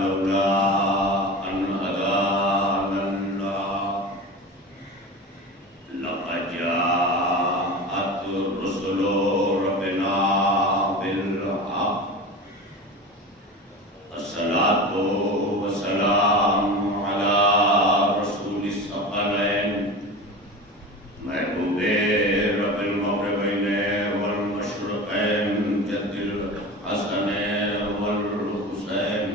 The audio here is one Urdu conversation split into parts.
لولا أن هدانا الله لقد جاءت رسل ربنا بالحق الصلاة والسلام على رسول الثقلين محبوب رب المغربين والمشرقين جد الحسن والحسين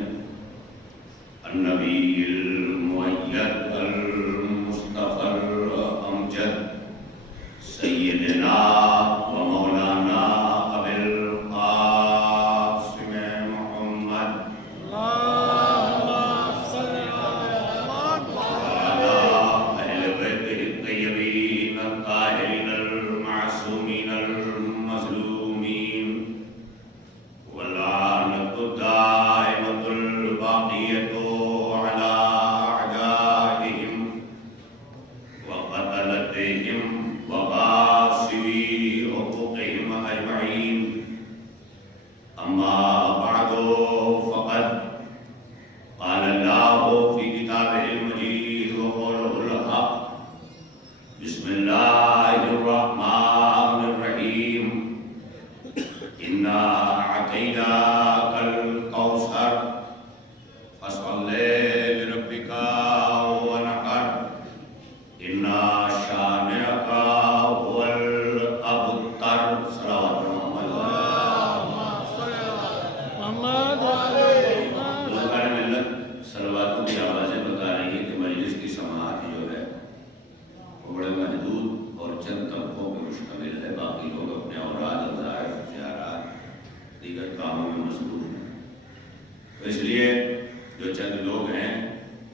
النبي المؤيد المصطفى الأمجد سيدنا ومولانا أبي القاسم محمد وعلى أهل بيته الطيبين الطاهرين المعصومين المظلومين واللعنة الدائمة الباقية على أعدائهم وقتلتهم وغاصبي حقوقهم أجمعين. أما بعد فقد قال الله في كتابه المجيد وقوله الحق بسم الله الرحمن الرحيم إنا أعطيناك الكوثر فصل لربك وانحر إن شانئك هو الأبتر. صلوات محمد. صلواتوں کی آوازیں بتا رہی ہیں کہ مجلس کی سماعت جو ہے وہ بڑے محدود اور چند طبقوں پر مشتمل ہے. باقی لوگ اپنے اوراد وظائف زیارات دیگر کاموں میں مصروف ہیں. تو اس لیے جو چند لوگ ہیں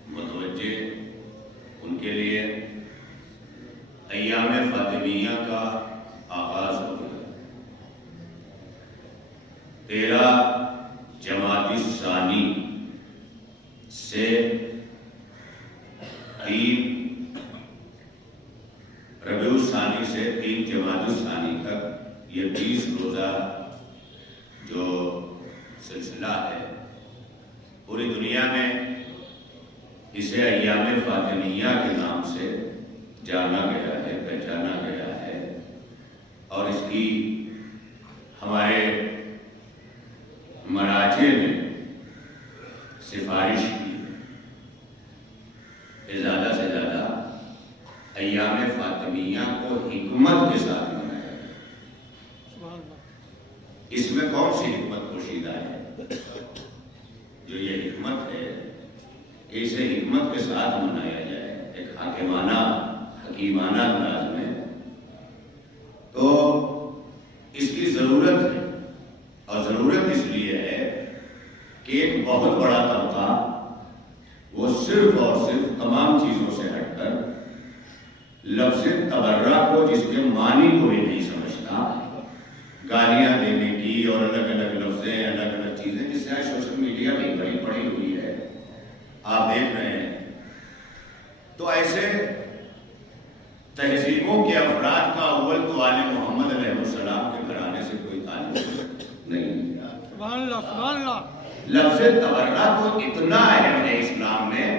متوجہ ان کے لیے ایام فاطمیہ کا آغاز ہو گیا. 13 جمادی الثانی سے 3 ربیع الثانی سے 3 جمادی الثانی تک یہ 20 روزہ جو سلسلہ ہے پوری دنیا میں اسے ایام فاطمیہ کے نام سے جانا گیا ہے، پہچانا گیا ہے. اور اس کی ہمارے مراجع نے سفارش کی کہ زیادہ سے زیادہ ایام فاطمیہ کو حکمت کے ساتھ منایا جائے. اس میں کون سی حکمت پوشیدہ ہے؟ جو یہ حکمت ہے اسے حکمت کے ساتھ منایا جائے ایک حکیمانہ انداز میں. تو اس کی ضرورت ہے اور ضرورت اس لیے ہے کہ ایک بہت بڑا طبقہ وہ صرف اور صرف تمام چیزوں سے ہٹ کر لفظ تبرہ کو جس کے معنی کو بھی نہیں سمجھتا، گالیاں دینے کی اور الگ الگ لفظیں الگ الگ چیزیں جس سے سوشل میڈیا بھی بڑی پڑی ہوئی ہے آپ دیکھ رہے ہیں. تو ایسے تہذیبوں کے افراد کا اول تو آل محمد علیہ السلام کے گھرانے سے کوئی تعلق نہیں. لفظ تبرہ تو اتنا اہم ہے اسلام میں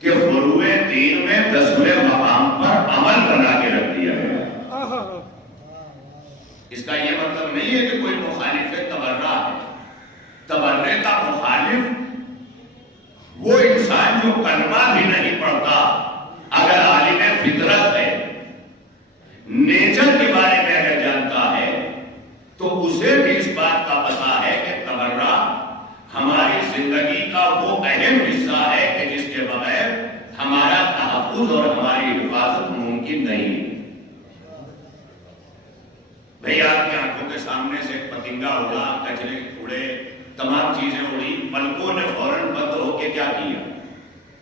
کہ فروع دین میں 10ویں مقام پر عمل بنا کے رکھ دیا گیا. اس کا یہ مطلب نہیں ہے کہ کوئی مخالف تبرہ ہے. تبرے کا مخالف وہ انسان جو کلمہ بھی نہیں پڑھتا اگر عالم فطرت ہے، نیچر کے بارے میں اگر جانتا ہے تو اسے بھی اس بات کا پتہ ہے کہ تبرہ ہماری زندگی کا وہ اہم حصہ ہے کہ جس کے بغیر ہمارا تحفظ اور ہماری حفاظت ممکن نہیں. بھئی آپ کی آنکھوں کے سامنے سے ایک پتنگا اڑا، کچرے اڑے، تمام چیزیں اڑی، پلکوں نے فوراً بند ہو کے کیا کیا؟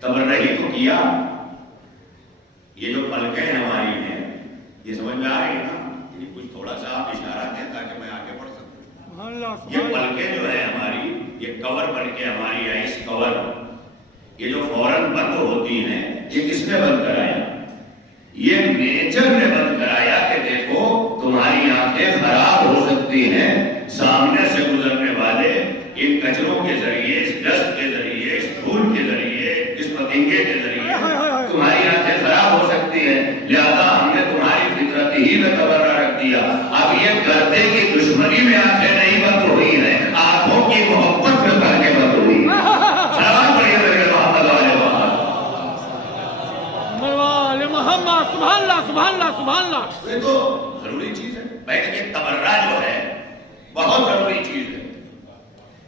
تبرہ ہی تو کیا. یہ جو پلکیں ہماری ہیں یہ سمجھ میں آ رہی ہے نا؟ یہ کچھ تھوڑا سا آپ اشارہ دیں تاکہ میں آگے بڑھ سکوں. یہ پلکیں جو ہے ہماری، یہ کور بن کے ہماری آئس کور، یہ جو فوراً بند ہوتی ہیں یہ کس نے بند کرایا؟ یہ نیچر نے بند کرایا کہ دیکھو تمہاری آنکھیں خراب ہو سکتی ہیں، سامنے سے گزرنے والے ان کچروں کے ذریعے، اس ڈسٹ کے ذریعے دشمنی میں آنکھیں نہیں بند ہوئی ہیں، آنکھوں کی محبت میں کر کے بند ہوئی ہیں۔ سلام پڑھیے میرے محمد والے محمد، سبحان اللہ سبحان اللہ سبحان اللہ۔ یہ تو ضروری چیز ہے، بیٹھ کے تبرہ جو ہے بہت ضروری چیز ہے،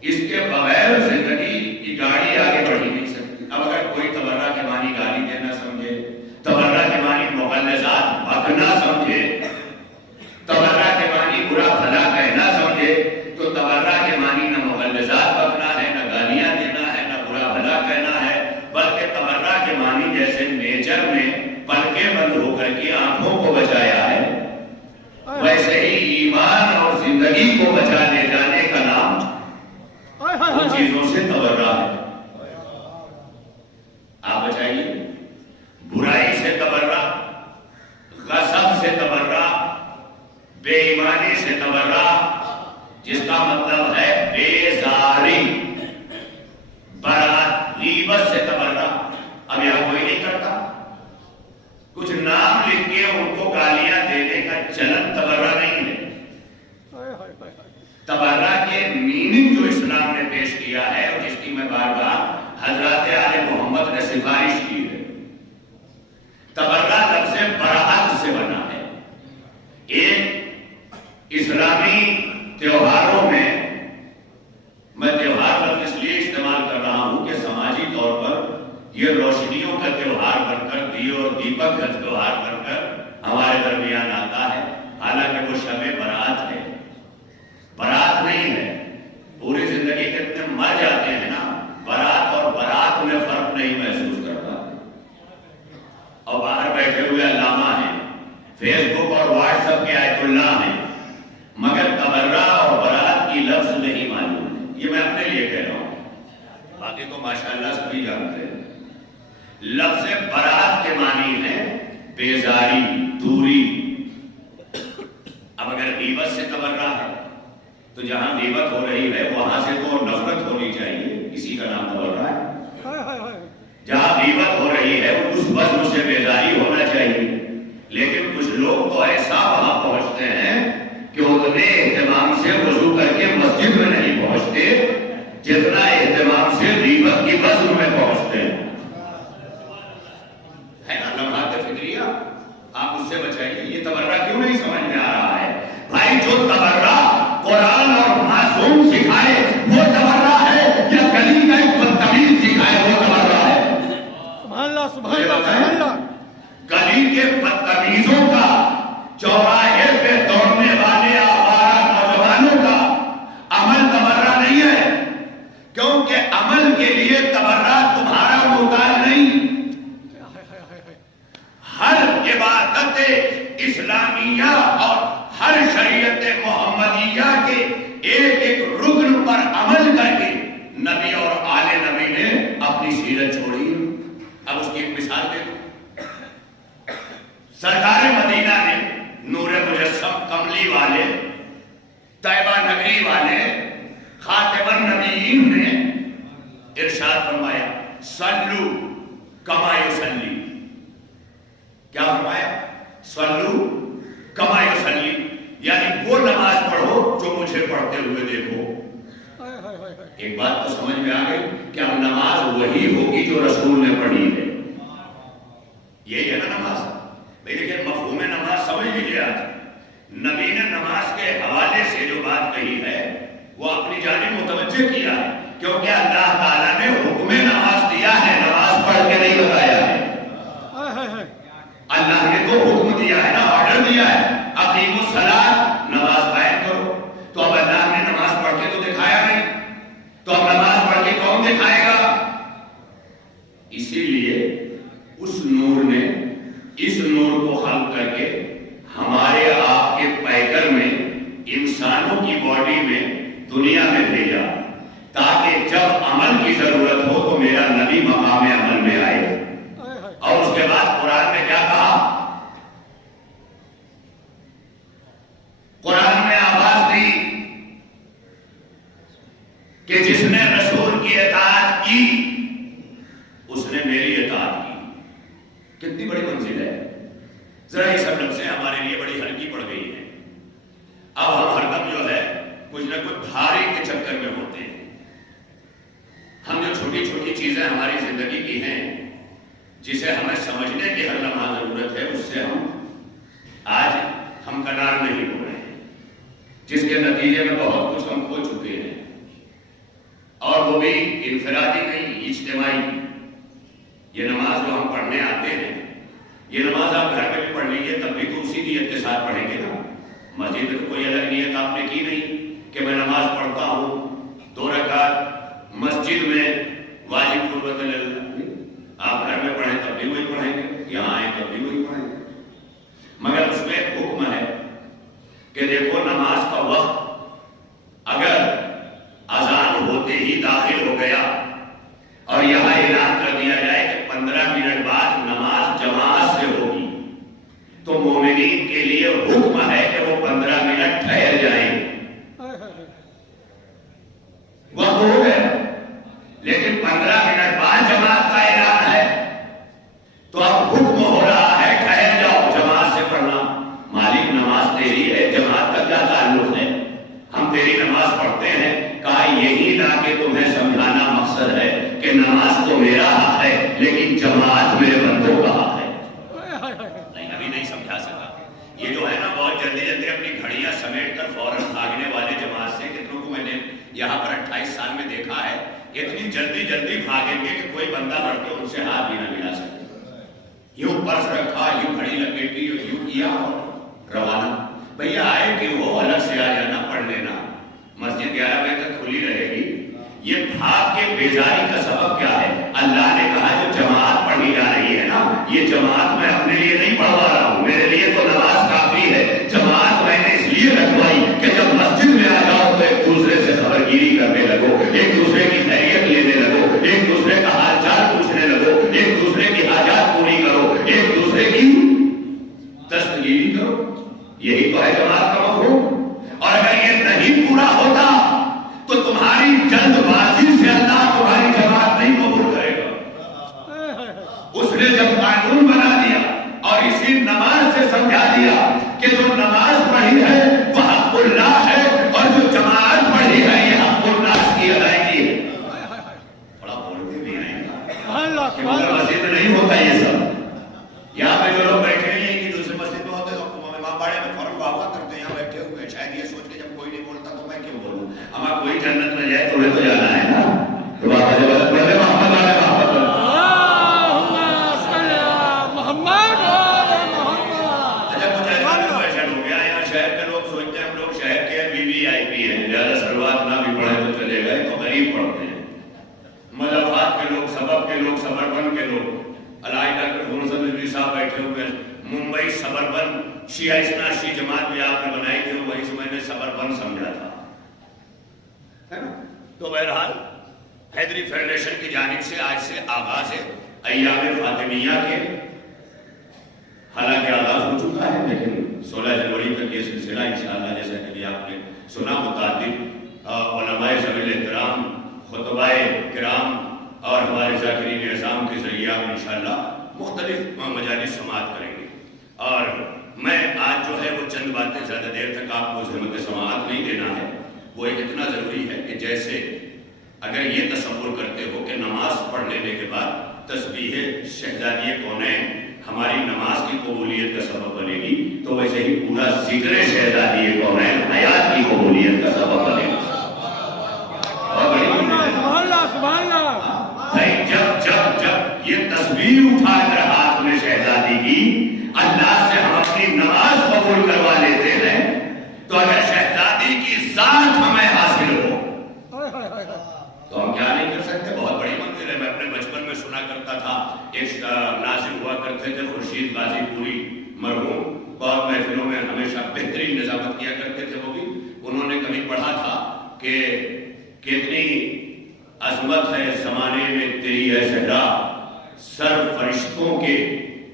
اس کے بغیر زندگی کی گاڑی آگے بڑھ ہی نہیں سکتی۔ اب اگر کوئی تبرہ کے معنی گالی دینا سمجھے، تبرہ کے معنی مغلظات بکنا سمجھے، تبرہ کے معنی برا بھلا کہنا سمجھے، تو تبرہ کے معنی نہ مغلظات بکنا ہے، نہ گالیاں دینا ہے، نہ برا بھلا کہنا ہے، بلکہ تبرہ کے معنی جیسے نیچر میں پلکیں بند ہو کر کے آنکھوں کو بچایا ہے، ویسے ہی ایمان اور زندگی کو بچا لے جانے کا نام ان چیزوں سے تبرہ ہے۔ آپ بچائیے، برائی سے تبرہ، غصب سے تبرہ، بے ایمانی سے تبرہ، جس کا مطلب ہے بیزاری، برات، غیبت سے تبرہ۔ اب یہاں کوئی نہیں کرتا، کچھ نام لکھ کے ان کو گالیاں دینے کا چلن تبرہ نہیں ہے۔ تبرہ کے میننگ جو اسلام نے پیش کیا ہے اور جس کی میں بار بار حضرات آل محمد نے سفارش کی ہے، تبرہ لفظ برات سے بنا ہے۔ ایک اسلامی تہواروں میں تہوار لفظ اس لیے استعمال کر رہا ہوں کہ سماجی طور پر یہ روشنیوں کا تہوار بن کر، دیے اور دیپک کا تہوار بن کر ہمارے درمیان آتا ہے، حالانکہ وہ شب برات ہے، برات نہیں ہے۔ پوری زندگی کتنے مر جاتے ہیں نا، برات اور برات میں فرق نہیں محسوس کرتا، اور باہر بیٹھے ہوئے علامہ ہیں، فیس بک اور واٹس ایپ کے آیت اللہ ہیں، مگر تبرہ اور برات کی لفظ نہیں معلوم ہے۔ یہ میں اپنے لیے کہہ رہا ہوں، باقی تو ماشاءاللہ سبھی جانتے ہیں۔ لفظ برات کے معنی ہے بیزاری، دوری۔ اب اگر غیبت سے تبرہ ہے تو جہاں غیبت ہو رہی ہے وہاں سے تو نفرت ہونی چاہیے، اسی کا نام تبرہ ہے۔ جہاں غیبت ہو رہی ہے اس وزن سے بیزاری ہونا چاہیے، لیکن کچھ لوگ تو ایسا وہاں پہنچتے ہیں کہ اتنے اہتمام سے وضو کر کے مسجد میں نہیں پہنچتے جتنا اہتمام سے غیبت کی وزن میں پہنچتے ہیں۔ ہے نا لمحات فکریہ، آپ اس سے بچائیے۔ یہ تبرہ کیوں نہیں سمجھ میں آ رہا ہے؟ بھائی جو تبرہ قرآن اور معصوم سکھائے وہ تبرہ ہے، یا گلی کا ایک بدتمیز سکھائے وہ تبرہ ہے؟ سبحان اللہ سبحان اللہ سبحان اللہ۔ گلی کے بدتمیزوں کا، چوراہے پہ دوڑنے والے آوارہ نوجوانوں کا عمل تبرہ نہیں ہے، کیونکہ عمل کے لیے تبرہ تمہارا محتاج نہیں۔ ہر عبادت اسلامیہ اور ہر شریعت محمدیہ کے ایک ایک رکن پر عمل کر کے نبی اور آل نبی نے اپنی سیرت چھوڑی۔ اب اس کی ایک مثال دے دوں، سرکار مدینہ نے، نور مجسم کملی والے، طیبہ نگری والے، خاتم النبیین نے ارشاد فرمایا صلو کما یصلی۔ کیا فرمایا؟ صلو کما یصلی، یعنی وہ نماز پڑھو جو مجھے پڑھتے ہوئے دیکھو۔ ایک بات تو سمجھ میں آ گئی کہ اب نماز وہی ہوگی جو رسول نے پڑھی ہے، یہی ہے نا نماز۔ بھائی دیکھیں مفہوم نماز سمجھ لیجیے، آج نبی نے نماز کے حوالے سے جو بات کہی ہے وہ اپنی جانب متوجہ کیا ہے، کیونکہ اللہ تعالیٰ نے حکم نماز دیا ہے، نماز پڑھ کے نہیں بتایا ہے۔ اللہ نے تو حکم دیا ہے نا، آرڈر دیا ہے، اقیموا الصلاۃ، نماز قائم کرو۔ تو اب اللہ نے نماز پڑھ کے تو دکھایا نہیں، تو اب نماز پڑھ کے کون دکھائے گا؟ اسی لیے اس نور نے اس نور کو خلق کر کے ہمارے آپ کے پیکر میں، انسانوں کی باڈی میں، دنیا میں بھیجا، تاکہ جب عمل کی ضرورت ہو تو میرا نبی مقام عمل میں آئے۔ اور اس کے بعد قرآن نے کیا کہا؟ قرآن نے آواز دی کہ جس نے رسول کی اطاعت کی اس نے میری اطاعت کی۔ کتنی بڑی منزل ہے! ذرا یہ سب لفظیں ہمارے لیے بڑی ہلکی پڑ گئی ہیں، اب ہم ہر دم جو ہے کچھ نہ کچھ بھاری کے چکر میں ہوتے ہیں. ہم جو چھوٹی چھوٹی چیزیں ہماری زندگی کی ہیں جسے ہمیں سمجھنے کی ہر لمحہ ضرورت ہے، اس سے آج ہم کنار نہیں ہو رہے ہیں، جس کے نتیجے میں بہت کچھ ہم کھو چکے ہیں، اور وہ بھی انفرادی نہیں، اجتماعی. یہ نماز جو ہم پڑھنے آتے ہیں، یہ نماز آپ گھر میں بھی پڑھ لیجیے تب بھی تو اسی نیت کے ساتھ پڑھیں گے نا. مسجد میں تو کوئی الگ نیت آپ نے کی نہیں کہ میں نماز پڑھتا ہوں 2 رکعت مسجد میں واجب قربت اللہ. آپ گھر میں پڑھیں تب بھی وہی پڑھیں گے، یہاں آئیں تب بھی وہی پڑھیں گے. مگر اس میں ایک حکم ہے کہ دیکھو نماز کا وقت اگر اذان ہوتے ہی داخل ہو گیا اور یہاں اعلان کر دیا جائے کہ 15 منٹ بعد نماز جماعت سے ہوگی، تو مومنین کے لیے حکم ہے کہ وہ 15 منٹ ٹھہر جائیں. وقت ہو گیا لیکن 15 منٹ بعد جماعت کا اعلان ہے، تو اب حکم ہو رہا ہے ٹھہر جاؤ جماعت سے پڑھنا. مالک نماز تیری ہے، جماعت کا کیا تعلق ہے؟ ہم تیری نماز پڑھتے ہیں. کہا یہی لا کے تمہیں سمجھانا مقصد ہے کہ نماز تو میرا حق ہے لیکن جماعت میرے بندوں کا حق ہے. نہیں ابھی نہیں سمجھا سکا. یہ جو ہے نا بہت جلدی جلدی اپنی گھڑیاں سمیٹ کر فوراً بھاگنے والے جماعت سے کتنوں کو میں نے یہاں پر 28 سال میں دیکھا ہے، اتنی جلدی جلدی بھاگیں گے کہ کوئی بندہ بڑھ کے ان سے ہاتھ بھی نہ ملا سکے. یوں پرس رکھا، یوں گھڑی لپیٹی، یوں کیا اور روانہ. بھیا آئے کہ وہ الگ سے آ جانا، پڑھ لینا. مسجد 11 بجے تک کھلی رہے گی. یہ بھاگ کے بیزاری کا سبب کیا ہے؟ اللہ نے کہا جو جماعت پڑھی جا رہی ہے نا، یہ جماعت میں اپنے لیے نہیں پڑھوا رہا ہوں، میرے لیے تو نماز کافی ہے. جماعت میں نے اس لیے رکھوائی کہ جب مسجد میں آ جاؤ تو ایک دوسرے سے خبرگیری کرنے لگو، ایک دوسرے کی خیریت لینے لگو، ایک دوسرے کا حال چال پوچھنے لگو، ایک دوسرے کی حاجات پوری کرو، ایک دوسرے کی دستگیری کرو. یہی تو ہے جماعت کا مفہوم. اور اگر یہ نہیں پورا ہوتا تو تمہاری جلد بازی سے اللہ تمہاری جماعت نہیں قبول کرے گا. اس نے جب قانون بنا دیا اور اسی نماز سے سمجھا دیا کہ جو نماز پڑھی ہے وہ حق اللہ ہے اور جو جماعت پڑھی ہے یہ حق الناس کی ادائیگی ہے. تھوڑا بولتے بھی ہیں کہ مسجد نہیں ہوتا یہ سب. یہاں پہ جو لوگ بیٹھے ہیں کہ دوسرے مسجد میں ہوتے تو امام باڑے میں فوراً واہ کرتے ہیں. یہاں بیٹھے ہوئے شاید یہ سوچ کے جب کوئی نہیں بولتا تو میں کیوں بولوں. ہمارا کوئی جنت میں جائے تو ہمیں تو جانا ہے نا. تو بابا جب پڑھے محمد والے محمد شہر کے لوگ سوچتے ہیں ہم لوگ شہر کے VIP ہیں، زیادہ سلوات نہ بھی پڑھے تو چلے گئے، تو غریب پڑھتے ہیں. مضافات کے لوگ، سبب کے لوگ، سبربن کے لوگ. علامہ ڈاکٹر محمد رضوی صاحب بیٹھے ہوئے ممبئی سبربن شیعہ اثنا عشری جماعت بھی آپ نے بنائی تھی، وہی سے میں نے سبربن سمجھا تھا. تو بہرحال حیدری فیڈریشن کی جانب سے آج سے آغاز ہے ایام فاطمیہ کے. حالانکہ آغاز ہو چکا ہے لیکن 16 جنوری تک یہ سلسلہ انشاءاللہ جیسا کہ آپ نے سنا متعدد علماء ذوی الاحترام، خطباء کرام اور ہمارے ذاکرین اعظام کے ذریعے آپ انشاءاللہ مختلف مجالس سماعت کریں گے. اور میں آج جو ہے وہ چند باتیں زیادہ دیر تک آپ کو زحمت سماعت نہیں دینا ہے. وہ ایک اتنا ضروری ہے کہ جیسے اگر یہ تصور کرتے ہو کہ نماز پڑھ لینے کے بعد تسبیح شہزادی کونین ہماری نماز کی قبولیت کا سبب بنے گی، تو ویسے ہی پورا ذکر شہزادی کونین حیات کی قبولیت کا سبب بنے گا. جب یہ تصویر اٹھا کر ہاتھ میں شہزادی کی اللہ سے ہم اپنی نماز قبول کروا لیتے ہیں، تو اگر شہزادی کی ذات ہمیں حاصل ہو تو ہم کیا نہیں کر سکتے. بہت بڑی منزل ہے. میں اپنے بچپن میں سنا کرتا تھا، ایک ناظم ہوا کرتے تھے خورشید غازی پوری مرحوم، بہت محفلوں میں ہمیشہ بہترین نظامت کیا کرتے تھے. وہ بھی انہوں نے کبھی پڑھا تھا کہ کتنی عظمت ہے زمانے میں تیری ہے زہرا، سر فرشتوں کے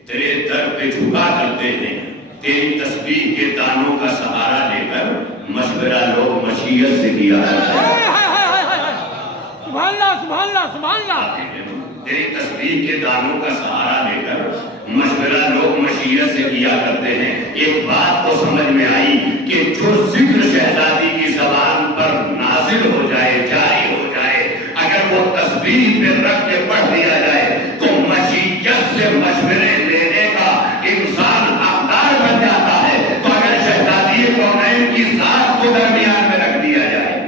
تیرے در پہ جھکا کرتے ہیں، تیری تسبیح کے دانوں کا سہارا لے کر مشورہ لوگ مشیت سے کیا کرتے ہیں. سبحان اللہ سبحان اللہ سبحان اللہ. تیری تسبیح کے دانوں کا سہارا لے کر مشورہ لوگ مشیت سے کیا کرتے ہیں. ایک بات تو سمجھ میں آئی کہ جو ذکر شہزادی کی زبان پر نازل ہو جائے، جاری ہو جائے، اگر وہ تسبیح پہ رکھ کے پڑھ دیا جائے تو مشیت سے مشورے لینے کا انسان حقدار بن جاتا ہے. تو اگر شہزادی کونین کی ذات کو درمیان میں رکھ دیا جائے،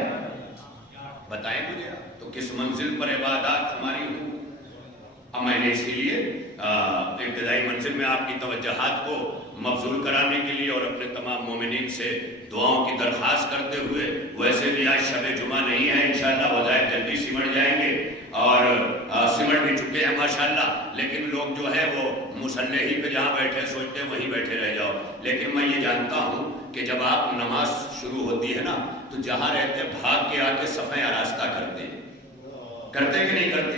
بتائیں مجھے تو کس منزل پر عبادات ہماری ہوں. اب میں نے اسی لیے ابتدائی منزل میں آپ کی توجہات کو مبذول کرانے کے لیے اور اپنے تمام مومنین سے دعاؤں کی درخواست کرتے ہوئے، ویسے بھی آج شب جمعہ نہیں ہے، انشاءاللہ وظائف جلدی سمٹ جائیں گے اور سمٹ بھی چکے ہیں ماشاءاللہ، لیکن لوگ جو ہے وہ مصلی ہی پہ جہاں بیٹھے سوچتے ہیں وہیں بیٹھے رہ جاؤ. لیکن میں یہ جانتا ہوں کہ جب آپ نماز شروع ہوتی ہے نا تو جہاں رہتے بھاگ کے آ کے صفیں آراستہ کرتے کہ نہیں کرتے؟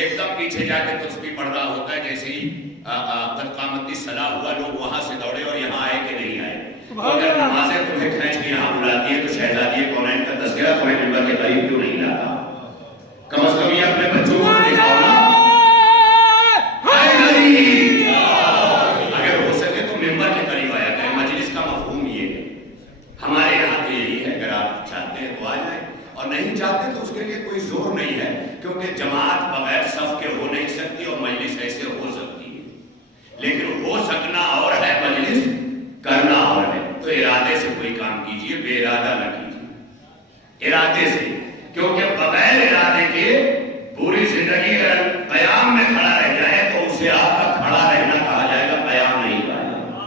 ایک دم پیچھے جا کے تسبیح پڑھ رہا ہوتا ہے، جیسے ہی قد قامت الصلاۃ ہوا لوگ وہاں سے دوڑے اور یہاں آئے کہ نہیں آئے. اگر نمازیں تمہیں کھینچ کے یہاں بلاتی ہے تو شہزادی کونین کا تذکرہ تمہیں منبر کے قریب کیوں نہیں لاتا؟ کم از کم یہ اپنے بچوں کو دکھاؤ نا. اگر ہو سکے تو منبر کے قریب آیا کریں. مجلس کا مفہوم یہ ہے، ہمارے یہاں تو یہی ہے، اگر آپ چاہتے ہیں تو آ جائیں اور نہیں چاہتے تو اس کے لیے کوئی زور نہیں ہے، کیونکہ جماعت بغیر صف کے ہو نہیں سکتی اور مجلس ایسے ہو سکتی ہے. لیکن ہو سکنا اور ہے، مجلس کرنا اور ہے. تو ارادے سے کوئی کام کیجئے، بے ارادہ نہ کیجئے، ارادے سے. کیونکہ بغیر ارادے کے پوری زندگی اگر قیام میں کھڑا رہ جائے تو اسے آپ کا کھڑا رہنا کہا جائے گا، قیام نہیں کہا جائے گا.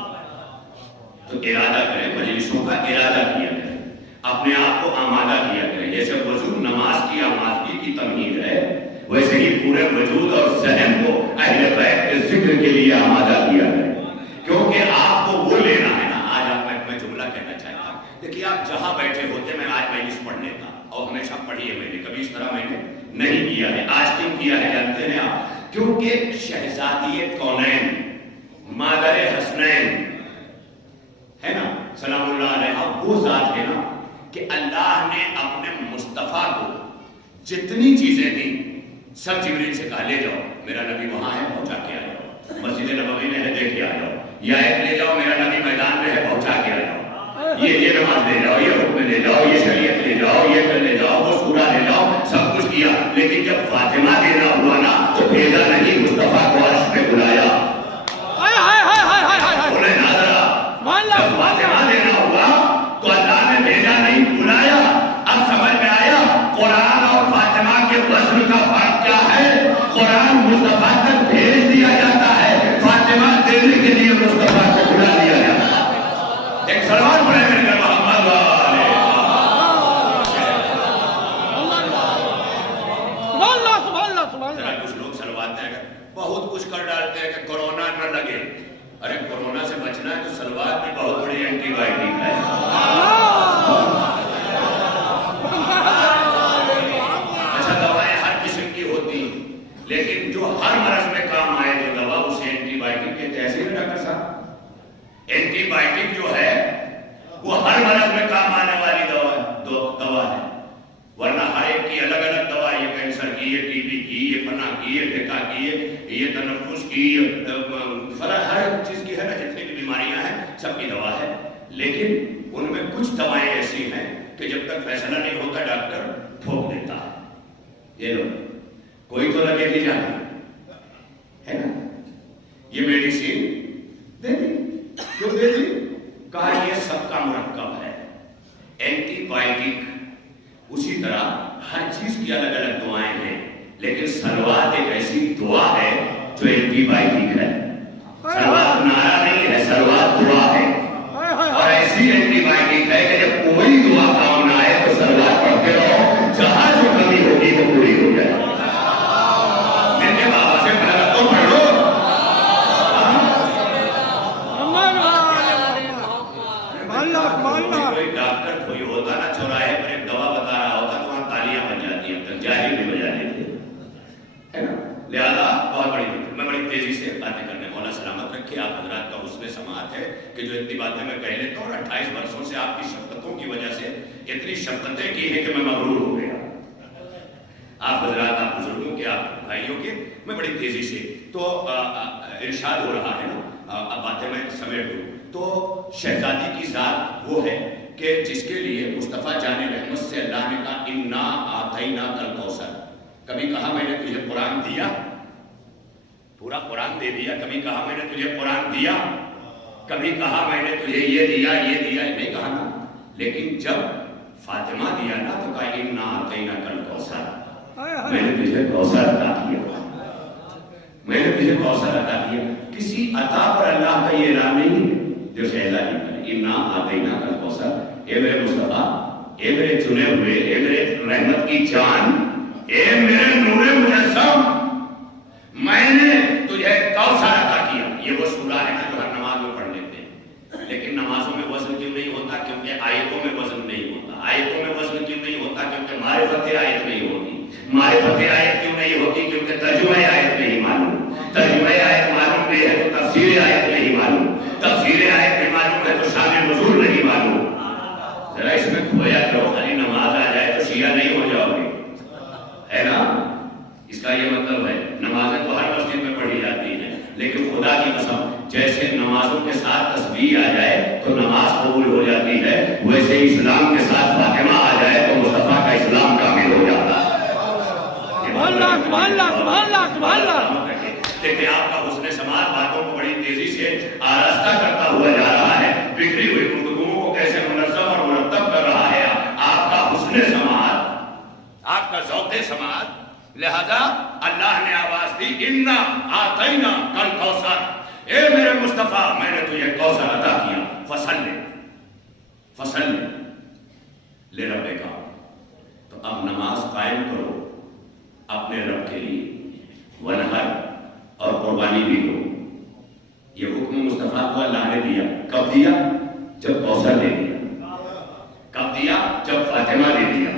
تو ارادہ کریں، مجلسوں کا ارادہ کیا کریں، اپنے آپ کو آمادہ کیا کریں. جیسے وضو نماز کی آمادگی کی تمہید ہے، ویسے ہی پورے وجود اور ذہن کو اہل بیت کے ذکر کے لیے آمادہ کیا کریں. کیونکہ آپ کو وہ لینا ہے نا. آج آپ میں جملہ کہنا چاہتا ہوں. دیکھیے آپ جہاں بیٹھے ہوتے، میں آج مجلس پڑھ لیتا اور ہمیشہ پڑھی ہے میں نے، کبھی اس طرح میں نے نہیں کیا ہے. آج کیوں کیا ہے جانتے ہیں آپ؟ کیونکہ شہزادی کونین مادر حسنین ہے نا سلام اللہ علیہ، وہ ذات ہے نا کہ اللہ نے اپنے مصطفیٰ کو جتنی چیزیں دی سب جبریل سے کہا لے جاؤ، میرا نبی وہاں ہے، پہنچا کے آ جاؤ. مسجد نبوی میں ہے، دیکھ کے آ جاؤ. یا ایک لے جاؤ، میرا نبی میدان میں ہے، پہنچا کے آ جاؤ. یہ نماز لے جاؤ، یہ حکم لے جاؤ، یہ شریعت لے جاؤ، یہ کر لے جاؤ، وہ سورہ لے جاؤ، سب کچھ کیا. لیکن جب فاطمہ دینا ہوا نا تو بھیجا نہیں، مصطفیٰ کو عرش پہ بلایا. انہیں نظرا جب فاطمہ دینا ہوا تو اللہ نے بھیجا نہیں، بلایا. اب سمجھ میں آیا قرآن اور فاطمہ کے وزن کا فرق کیا ہے. قرآن مصطفیٰ تک بھیج دیا جاتا ہے، فاطمہ دینے کے لیے مصطفیٰ کو بلا دیا جاتا ہے. ایک سلوات پڑھے میرے گھر محمد ذرا کچھ لوگ سلواتے ہیں، بہت کچھ کر ڈالتے ہیں کہ کورونا نہ لگے. ارے کورونا سے بچنا ہے تو سلوات بھی بہت بڑی اینٹی بایوٹک ہے. اچھا دوائیں ہر قسم کی ہوتی ہیں، لیکن جو ہر مرض میں کام آئے جو دوا اسے اینٹی بایوٹک کہتے ہیں. ایسے ہی ڈاکٹر صاحب، اینٹی بایوٹک جو ہے وہ ہر مرض میں کام آنے والی دوا ہے. ورنہ ہر ایک کی الگ الگ دوا، یہ کینسر کی، یہ ٹی بی کی، یہ فنا کی، یہ ڈھکا کی، یہ تنفس کی، ہر چیز کی ہے نا، جتنی بھی بیماریاں ہیں سب کی دوا ہے. لیکن ان میں کچھ دوائیں ایسی ہیں کہ جب تک فیصلہ نہیں ہوتا ڈاکٹر ٹھوک دیتا ہے. یہ لو کوئی تو لگے دی جاتی ہے نا، یہ میڈیسین دے دی. کیوں دے دی؟ کہا یہ سب کا مرکب ہے اینٹی بایوٹک. اسی طرح ہر چیز کی الگ الگ دعائیں ہیں، لیکن سلوات ایک ایسی دعا ہے جو اینٹی بایوٹک ہے. سلوات نعرہ نہیں ہے، سلوات دعا ہے. اور ایسی اینٹی بایوٹک ہے کہ جب کوئی دعا کام نہ آئے تو سلوات پڑھتے رہو، جہاں جو کمی ہوگی وہ پوری ہو جائے. میرے بابا سے پہلے تو پڑھ لو. کوئی ڈاکٹر کوئی ہوتا نا چوراہے پر ایک دوا بتا رہا ہوتا تو وہاں تالیاں بن جاتی ہیں، تک جاہل بھی بجا لیتے ہے نا. لہذا بہت بڑی میں بڑی تیزی سے باتیں کرنے، مولا سلامت رکھے آپ حضرات کا حسن سماعت ہے کہ جو اتنی باتیں میں کہہ لیتا ہوں. 28 برسوں سے آپ کی شفقتوں کی وجہ سے اتنی شفقتیں کی ہیں کہ میں مغرور ہو گیا. آپ حضرات، آپ بزرگوں کے آپ بھائیوں کے، میں بڑی تیزی سے تو ارشاد ہو رہا ہے نا، اب باتیں میں سمیٹ دوں تو شہزادی کی ذات وہ ہے کہ جس کے لیے مصطفیٰ جان رحمت سے اللہ نے کہا انا اعطیناک الکوثر. کبھی کہا میں نے تجھے قرآن دیا، پورا قرآن دے دیا. کبھی کہا میں نے تجھے قرآن دیا، کبھی کہا میں نے تجھے یہ دیا یہ دیا، نہیں کہا نا. لیکن جب فاطمہ دیا نا تو کہا انا اعطیناک الکوثر، میں نے تجھے کوثر عطا کیا، میں نے تجھے کوثر عطا کیا. کسی عطا پر اللہ کا یہ اعلان نہیں ہے جو شہزادی کا انا اعطیناک الکوثر. اے میرے مصطفیٰ، اے میرے چنے ہوئے، اے میرے رحمت کی جان، اے میرے نور مجسم، میں نے تجھے کوثر عطا کیا. یہ وہ سورہ ہے جو ہر نماز میں پڑھ لیتے ہیں، لیکن نمازوں میں وزن کیوں نہیں ہوتا؟ کیونکہ آیتوں میں وزن نہیں ہوتا. آیتوں میں وزن کیوں نہیں ہوتا؟ کیونکہ معرفت آیت نہیں ہوتی. معرفت آیت کیوں نہیں ہوتی؟ کیونکہ ترجمہ آیت نہیں معلوم. ترجمہ آیت معلوم نہیں ہے تو تفسیر آیت نہیں معلوم. تفسیر آیت نہیں معلوم ہے تو شان نزول نہیں معلوم. ذرا اس میں کھویا کرو، خالی نماز آ جائے تو شیعہ نہیں ہو جاؤ گے، ہے نا؟ اس کا یہ مطلب ہے نمازیں تو ہر مسجد میں پڑھی جاتی ہیں، لیکن خدا کی قسم جیسے نمازوں کے ساتھ تسبیح آ جائے تو نماز قبول ہو جاتی ہے، ویسے اسلام کے ساتھ فاطمہ آ جائے تو مصطفیٰ کا اسلام کامل ہو جاتا ہے. سبحان اللہ سبحان اللہ سبحان اللہ سبحان اللہ. دیکھیں آپ کا حسن سماعت باتوں کو بڑی تیزی سے آراستہ کرتا ہوا جا رہا ہے، بکھری ہوئی گفتگوؤں کو کیسے منظم اور مرتب کر رہا ہے آپ کا حسن سماعت، آپ کا ذوق سماعت. لہذا اللہ نے آواز دی انا اعطیناک الکوثر، اے میرے مصطفیٰ میں نے تجھے کوثر عطا کیا. فصل لے ربک. تو اب نماز قائم کرو اپنے رب کے لیے، ونحر اور قربانی بھی دو. یہ حکم مصطفیٰ کو اللہ نے دیا. کب دیا؟ جب کوثر دے دیا. کب دیا؟ جب فاطمہ دے دیا.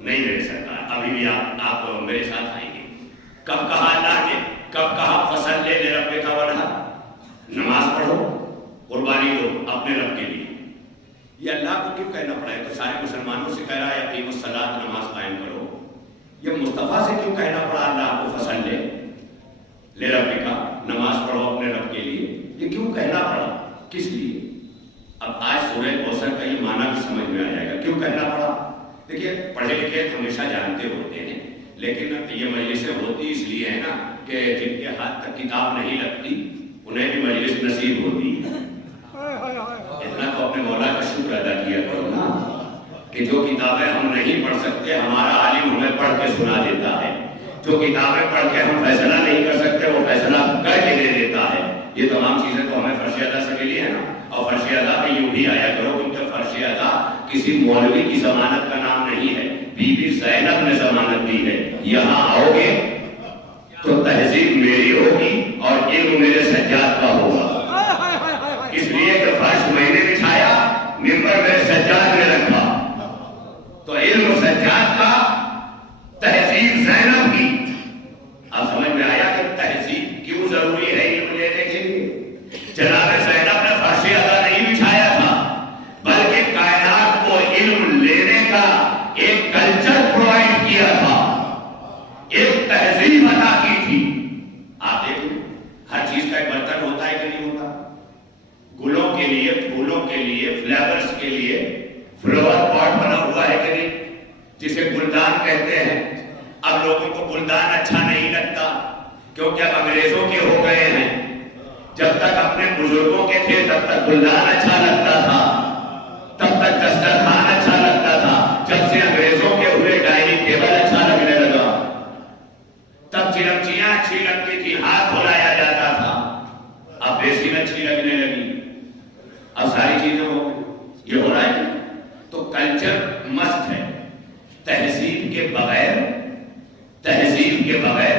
نہیں دے سکتا. ابھی بھی آپ میرے ساتھ آئیں گے. کب کہا اللہ نے؟ کب کہا فصل لے ربک ونحر؟ نماز پڑھو، قربانی دو اپنے رب کے لیے. یہ اللہ کو کیوں کہنا پڑا ہے؟ تو سارے مسلمانوں سے کہہ رہا ہے اقیموا الصلاۃ، نماز قائم کرو. یہ مصطفیٰ سے کیوں کہنا پڑا اللہ کو فصل لے ربک، نماز پڑھو اپنے رب کے لیے؟ یہ کیوں کہنا پڑا؟ کس لیے؟ اب آج سورہ کوثر کا یہ معنی بھی سمجھ میں آ جائے گا کیوں کہنا پڑا. دیکھیے پڑھے لکھے ہمیشہ جانتے ہوتے ہیں، لیکن یہ مجلسیں ہوتی اس لیے ہے نا کہ جن کے ہاتھ تک کتاب نہیں لگتی انہیں بھی مجلس نصیب ہوتی ہے. اتنا تو اپنے مولا کا شکر ادا کیا کرو نا کہ جو کتابیں ہم نہیں پڑھ سکتے ہمارا عالم ہمیں پڑھ کے سنا دیتا ہے. جو کتابیں پڑھ کے ہم فیصلہ نہیں کر سکتے وہ فیصلہ کر کے دے دیتا ہے. یہ تمام چیزیں تو ہمیں فرش ادا سے ملی ہے نا. اور فرش ادا پہ یوں بھی آیا کرو کیونکہ فرش ادا کسی مولوی کی ضمانت کا نام نہیں ہے. بی بی زینب نے ضمانت دی ہے. یہاں آؤ گے تو تہذیب میری ہوگی اور علم میرے سجاد کا ہوگا. اس لیے کہ فرش میں نے بچھایا، ممبر میرے سجاد نے رکھا، تو علم سجاد کا، تہذیب زینب کی. اب سمجھ میں آیا کہ تہذیب کیوں ضروری ہے علم لینے کے لیے. جناب زینب نے فرش ادا نہیں بچھایا تھا بلکہ کائنات کو علم لینے کا ایک کلچر پرووائڈ کیا تھا، ایک تہذیب عطا کی تھی. آپ دیکھیں ہر چیز کا ایک برتن ہوتا ہے کہ نہیں ہوتا. گلوں کے لیے، پھولوں کے لیے، فلاورز کے لیے فلاور پاٹ بنا ہوا ہے کہ نہیں، جسے گلدان کہتے ہیں. اب لوگوں کو گلدان اچھا نہیں لگتا کیونکہ اب انگریزوں کے ہو گئے ہیں. جب تک اپنے بزرگوں کے تھے تب تک گلدان اچھا لگتا تھا، تب تک دسترخوان اچھا لگتا تھا. جب سے انگریزوں کے ہوئے ڈائننگ ٹیبل اچھا لگنے لگا. تب چرمچیاں اچھی لگتی تھی، ہاتھ دھلایا جاتا تھا. اب بیسن اچھی لگنے لگی. اب ساری چیزیں ہو گئی. یہ ہو رہا ہے. تو کلچر مست ہے. تہذیب کے بغیر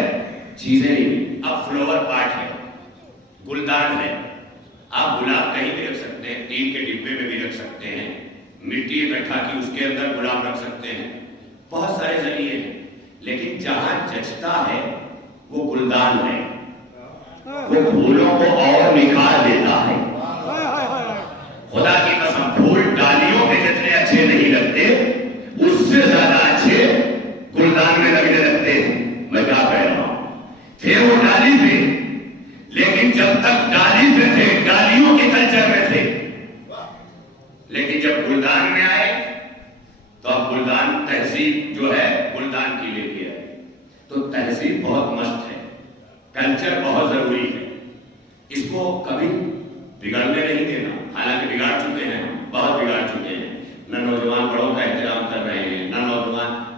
چیزیں نہیں. اب فلاور پاٹ ہے، گلدان ہے. آپ گلاب کہیں بھی رکھ سکتے ہیں، ٹین کے ڈبے میں بھی رکھ سکتے ہیں، مٹی اکٹھا کی اس کے اندر گلاب رکھ سکتے ہیں. بہت سارے ذریعے ہیں. لیکن جہاں جچتا ہے وہ گلدان ہے، وہ پھولوں کو اور نکھار دیتا ہے. خدا کی قسم پھول ڈالیوں میں جتنے اچھے نہیں لگتے اس سے زیادہ اچھے گلدان میں لگنے لگتے ہیں. میں کیا کہہ رہا ہوں؟ تھے وہ ڈالی پہ، لیکن جب تک ڈالی پہ تھے ڈالیوں کے کلچر میں تھے، لیکن جب گلدان میں آئے تو اب گلدان تہذیب جو ہے گلدان کی لے کے آئے. تو تہذیب بہت مست ہے، کلچر بہت ضروری ہے، اس کو کبھی بگڑنے نہیں دینا. حالانکہ بگاڑ چکے ہیں، بہت بگاڑ چکے ہیں. نہ نوجوان بڑوں کا احترام کر رہے ہیں، نہ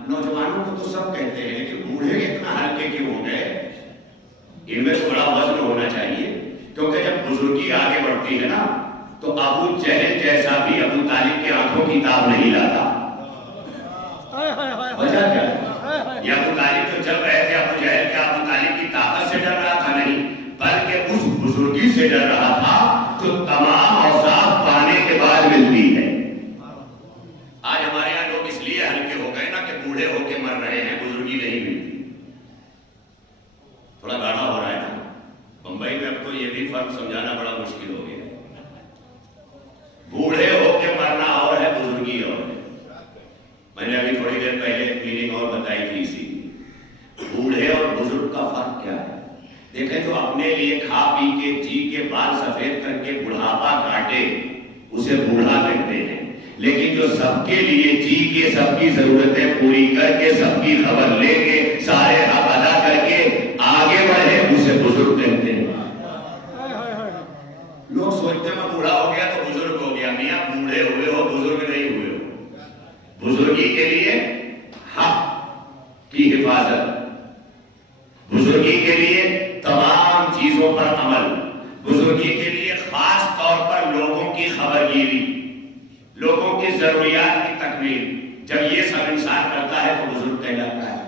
نوجوانوں کو تو سب کہتے ہیں، لیکن بوڑھے اتنا ہلکے کیوں ہو گئے؟ ان میں تھوڑا وزن ہونا چاہیے، کیونکہ جب بزرگی آگے بڑھتی ہے نا تو ابو جہل جیسا بھی ابو طالب کے آنکھوں کی تاب نہیں لاتا. وجہ کیا ہے؟ یہ ابو طالب جو چل رہے تھے، ابو جہل کیا ابو طالب کی طاقت سے ڈر رہا تھا؟ نہیں، بلکہ اس بزرگی سے ڈر رہا تھا جو تمام اوصاف پانے کے بعد ملتی ہے. آج ہمارے یہاں لوگ اس لیے ہلکے ہو گئے نا کہ بوڑھے ہو کے مر رہے ہیں، بزرگی نہیں ملتی. تھوڑا گاڑا ہو رہا ہے نا. بمبئی میں اب تو یہ بھی فرق سمجھانا بڑا مشکل ہو گیا. بوڑھے ہو کے مرنا اور ہے، بزرگی اور ہے. میں نے ابھی تھوڑی دیر پہلے ایک میٹنگ اور بتائی تھی اسی. بوڑھے اور بزرگ کا فرق کیا ہے؟ دیکھیں، جو اپنے لیے کھا پی کے جی کے بال سفید کر کے بڑھاپا کاٹے اسے بوڑھا کہتے ہیں، لیکن جو سب کے لیے جی کے سب کی ضرورتیں پوری کر کے سب کی خبر لے کے سارے حق ادا کر کے آگے بڑھے اسے بزرگ کہتے ہیں. لوگ سوچتے ہیں میں بوڑھا ہو گیا تو بزرگ ہو گیا. میاں بوڑھے ہوئے ہو، بزرگ نہیں ہوئے ہو. بزرگی کے لیے حق کی حفاظت، بزرگی کے لیے تمام چیزوں پر عمل، بزرگی کے لیے خاص طور پر لوگوں کی خبر گیری، لوگوں کی ضروریات کی تکمیل. جب یہ سب انسان کرتا ہے تو بزرگ کہلاتا ہے.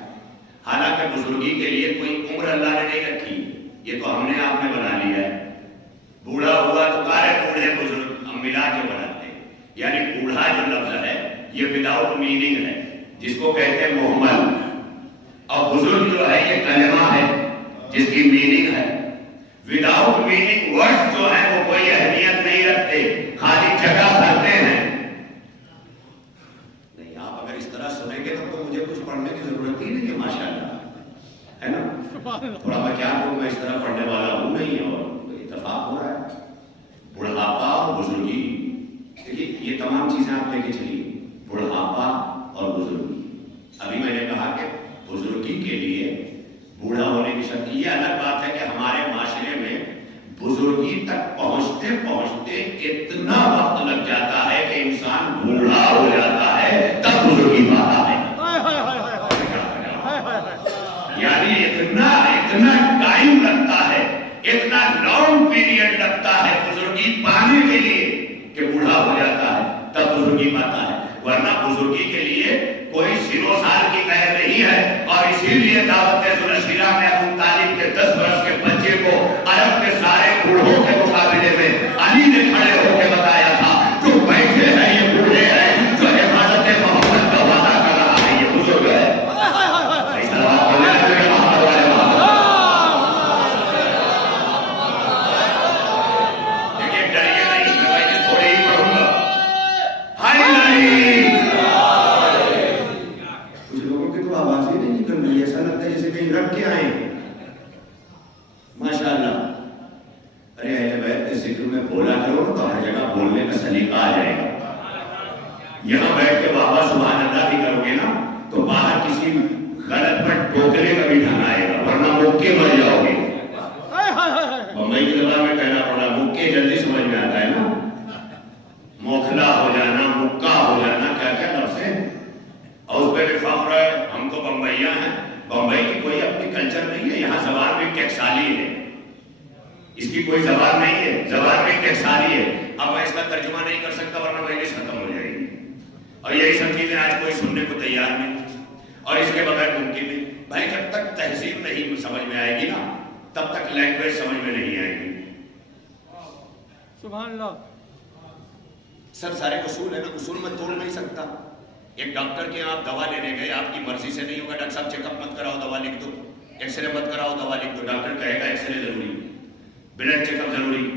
حالانکہ بزرگی کے لیے کوئی عمر اللہ نے نہیں رکھی، یہ تو ہم نے آپ نے بنا لیا ہے. بوڑھا ہوا تو سارے بوڑھے بزرگ ہم ملا کے بناتے ہیں. یعنی بوڑھا جو لفظ ہے یہ وداؤٹ میننگ ہے، جس کو کہتے ہیں محمل. اور بزرگ جو ہے یہ کلمہ ہے جس کی میننگ ہے. وداؤٹ میننگ ورڈز جو ہیں وہ کوئی اہمیت نہیں رکھتے، خالی جگہ بھرتے ہیں. نہیں، آپ اگر اس طرح سنیں گے تو مجھے کچھ پڑھنے کی ضرورت ہی نہیں ہے. ماشاء اللہ ہے نا. تھوڑا میں کیا کروں، میں اس طرح پڑھنے والا ہوں نہیں، اور اتفاق ہو رہا ہے. بڑھاپا اور بزرگی، دیکھیے یہ تمام چیزیں آپ لے کے چلیے. بڑھاپا اور بزرگی. ابھی میں نے کہا کہ بزرگی کے لیے بوڑھا ہونے کی شرط. یہ الگ بات ہے کہ ہمارے معاشرے میں بزرگی تک پہنچتے پہنچتے اتنا وقت لگ جاتا ہے کہ انسان بوڑھا ہو جاتا ہے تب بزرگی پاتا ہے. یعنی اتنا ٹائم لگتا ہے، اتنا لانگ پیریڈ لگتا ہے بزرگی پانے کے لیے کہ بوڑھا ہو جاتا ہے تب بزرگی پاتا ہے. ورنہ بزرگی کے لیے کوئی 0 سال کی قید نہیں ہے. اور اسی لیے دعوت ذوالشیرہ میں ابو طالب کے 10 برس کے بچے کو عرب کے سارے بوڑھوں کے مقابلے میں علی نے کھڑے ہو کے بتایا تھا جو بیٹھے ہیں یہ بوڑھے ہیں، جو حفاظت محمد کا وعدہ کر رہا ہے یہ بزرگ ہے. یہاں بیٹھ کے بابا سبحان اللہ بھی کرو گے نا تو باہر کسی غلط پر ٹوکرے کا بھی ڈھنگ آئے گا، ورنہ مکے مر جاؤ گے. بمبئی کی زبان میں کہنا پڑا، مکے جلدی سمجھ میں آتا ہے نا. موکھلا ہو جانا، مکہ ہو جانا، کیا کیا لفظ ہے. اور اس پہ بھی فخر ہے، ہم تو بمبئیاں ہیں. بمبئی کی کوئی اپنی کلچر نہیں ہے، یہاں زبان بھی ٹیکسالی ہے. اس کی کوئی زبان نہیں ہے، زبان بھی ٹیکسالی ہے. اب میں اس کا ترجمہ نہیں کر سکتا ورنہ مجلس ختم ہو جائے گی. اور یہی سب چیزیں آج کوئی سننے کو تیار نہیں، اور اس کے بغیر ممکن نہیں. بھائی جب تک تہذیب نہیں سمجھ میں آئے گی نا تب تک لینگویج سمجھ میں نہیں آئے گی. سبحان اللہ. سب سارے اصول ہے نا، اصول میں توڑ نہیں سکتا. ایک ڈاکٹر کے آپ دوا لینے گئے، آپ کی مرضی سے نہیں ہوگا. ڈاکٹر صاحب چیک اپ مت کراؤ، دوا لکھ دو. ایکس رے مت کراؤ، دوا لکھ دو. ڈاکٹر کہے گا ایکس رے ضروری، بلڈ چیک اپ ضروری،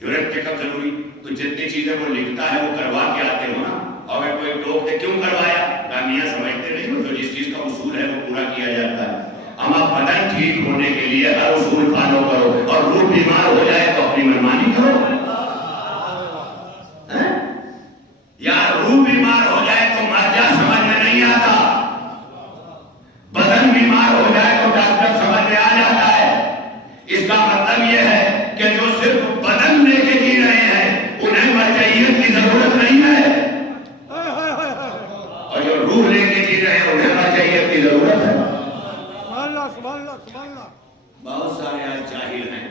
یورین چیک اپ ضروری. تو جتنی چیزیں وہ لکھتا ہے وہ کروا کے آتے ہو نا. اور کوئی ٹوک دے کیوں کروایا، میاں سمجھتے نہیں ہو جو جس چیز کا اصول ہے وہ پورا کیا جاتا ہے. اما بدن ٹھیک ہونے کے لیے ہر اصول فالو کرو، اور روح بیمار ہو جائے تو اپنی منمانی کرو. یا روح بیمار ہو جائے تو مرجع سمجھ میں نہیں آتا، بدن بیمار ہو جائے تو ڈاکٹر سمجھ میں آ جاتا ہے. اس کا مطلب یہ ہے کہ جو صرف بدن لے کے جی رہے ہیں انہیں مرجعیت کی ضرورت نہیں ہے، اور جو روح لے کے جی رہے ہیں انہیں مرجعیت کی ضرورت ہے. بہت سارے آج جاہل ہیں،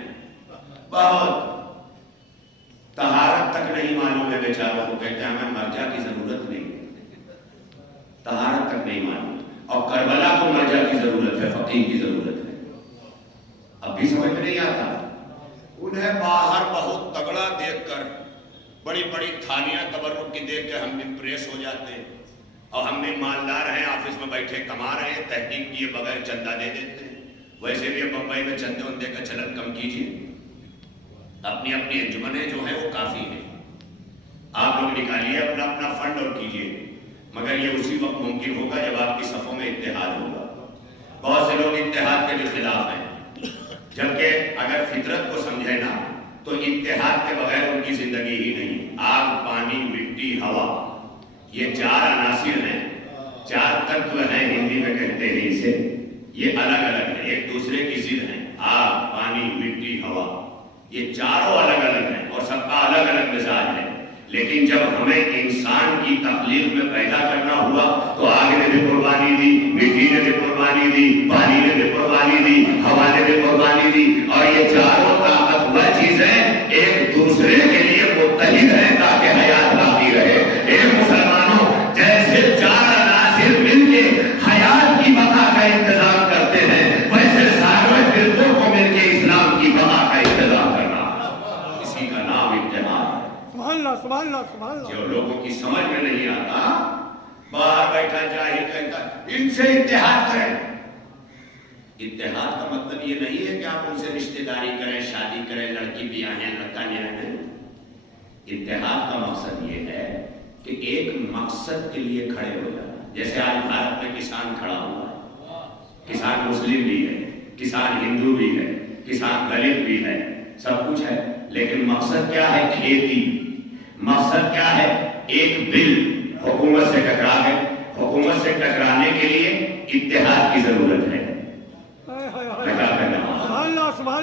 بہت طہارت تک نہیں معلوم ہے بیچاروں کو، کہتے ہیں ہمیں مرجع کی ضرورت نہیں ہے، طہارت تک نہیں معلوم. اور کربلا کو مرجع کی ضرورت ہے، فقیہ کی ضرورت ہے. اب بھی سمجھ میں نہیں آتا. انہیں باہر بہت تگڑا دیکھ کر، بڑی بڑی تھالیاں تبرک کی دیکھ کے ہم بھی پریس ہو جاتے ہیں، اور ہم بھی مالدار ہیں، آفس میں بیٹھے کما رہے ہیں، تحقیق کیے بغیر چندہ دے دیتے ہیں. ویسے بھی بمبئی میں چندے وندے کا چلن کم کیجیے، اپنی اپنی انجمنیں جو ہیں وہ کافی ہیں، آپ لوگ نکالیے اپنا اپنا فنڈ اور کیجیے. مگر یہ اسی وقت ممکن ہوگا جب آپ کی صفوں میں اتحاد ہوگا. بہت سے لوگ اتحاد کے بھی خلاف ہیں، جبکہ اگر فطرت کو سمجھے نا تو اتحاد کے بغیر ان کی زندگی ہی نہیں. آگ، پانی، مٹی، ہوا، یہ 4 عناصر ہیں، 4 تتو ہیں، ہندی میں کہتے ہیں اسے. یہ الگ الگ ہیں، ایک دوسرے کی ضد ہیں. آگ، پانی، مٹی، ہوا، یہ چاروں الگ الگ ہیں اور سب کا الگ الگ مزاج ہے. لیکن جب ہمیں انسان کی تخلیق میں پیدا کرنا ہوا تو آگ نے بھی قربانی دی، مٹی نے بھی قربانی دی، پانی نے بھی قربانی دی، ہوا نے بھی قربانی دی. اور یہ چاروں طاقتور چیزیں ایک دوسرے کے لیے متحد ہیں تاکہ حیات باقی رہے. اے مسلمانوں، جیسے 4 عناصر مل کے حیات کی بقا کا انتظام کرتے ہیں، ویسے سارے فرقوں کو مل کے اسلام کی بقا کا انتظام کرنا، اسی کا نام اتحاد. سبحان اللہ. جو لوگوں کی سمجھ میں نہیں آتا، باہر بیٹھا جاہل کہتا ان سے اتحاد کریں. اتحاد کا مطلب یہ نہیں ہے کہ آپ ان سے رشتہ داری کریں، شادی کریں، لڑکی بیاہیں، لڑکا بیاہیں. اتحاد کا مقصد یہ ہے کہ ایک مقصد کے لیے کھڑے ہو جائیں. جیسے آج بھارت میں کسان کھڑا ہوا ہے، کسان مسلم بھی ہے، کسان ہندو بھی ہے، کسان دلت بھی ہے، سب کچھ ہے. لیکن مقصد کیا ہے؟ کھیتی. مقصد کیا ہے؟ ایک بل حکومت سے ٹکرا ہے، حکومت سے ٹکرانے کے لیے اتحاد کی ضرورت ہے.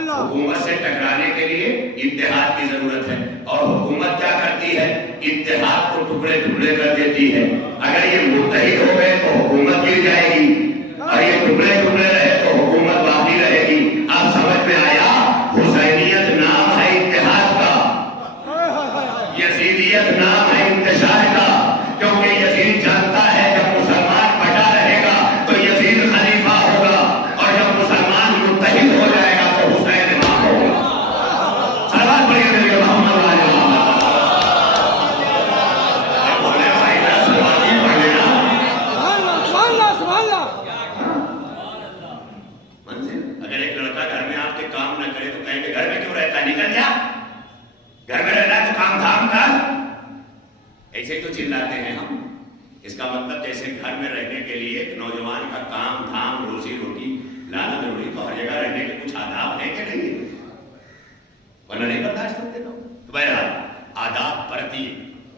حکومت سے ٹکرانے کے لیے اتحاد کی ضرورت ہے. اور حکومت کیا کرتی ہے؟ اتحاد کو ٹکڑے ٹکڑے کر دیتی ہے. اگر یہ متحد ہو گئے تو حکومت گر جائے گی، اور یہ ٹکڑے ٹکڑے رہے تو حکومت باقی رہے گی. اب سمجھ میں آیا؟ حسینیت نام ہے اتحاد کا، یزیدیت نام ہے انتشار کا. کیونکہ یزید جانتا ہے جب مسلمان بٹا رہے گا تو یزید خلیفہ ہوگا، اور جب مسلمان متحد ہو جائے گا تو حسین امام ہوگا. سلام پڑھیے میرے کے محمد والا بولے بھائی نا، سلام ہی پڑھ لینا. منزل اگر ایک لڑکا گھر میں آپ کے کام نہ کرے تو کہیں گے گھر میں کیوں رہتا، نکل جا. گھر میں رہنا ہے تو کام دھام کر. ایسے ہی تو چلاتے ہیں ہم. اس کا مطلب جیسے گھر میں رہنے کے لیے ایک نوجوان کا کام دھام، روزی روٹی لانا ضروری، تو ہر جگہ رہنے کے کچھ آداب ہیں کہ نہیں؟ ورنہ نہیں برداشت کرتے لوگ. تو بہرحال آداب پرتی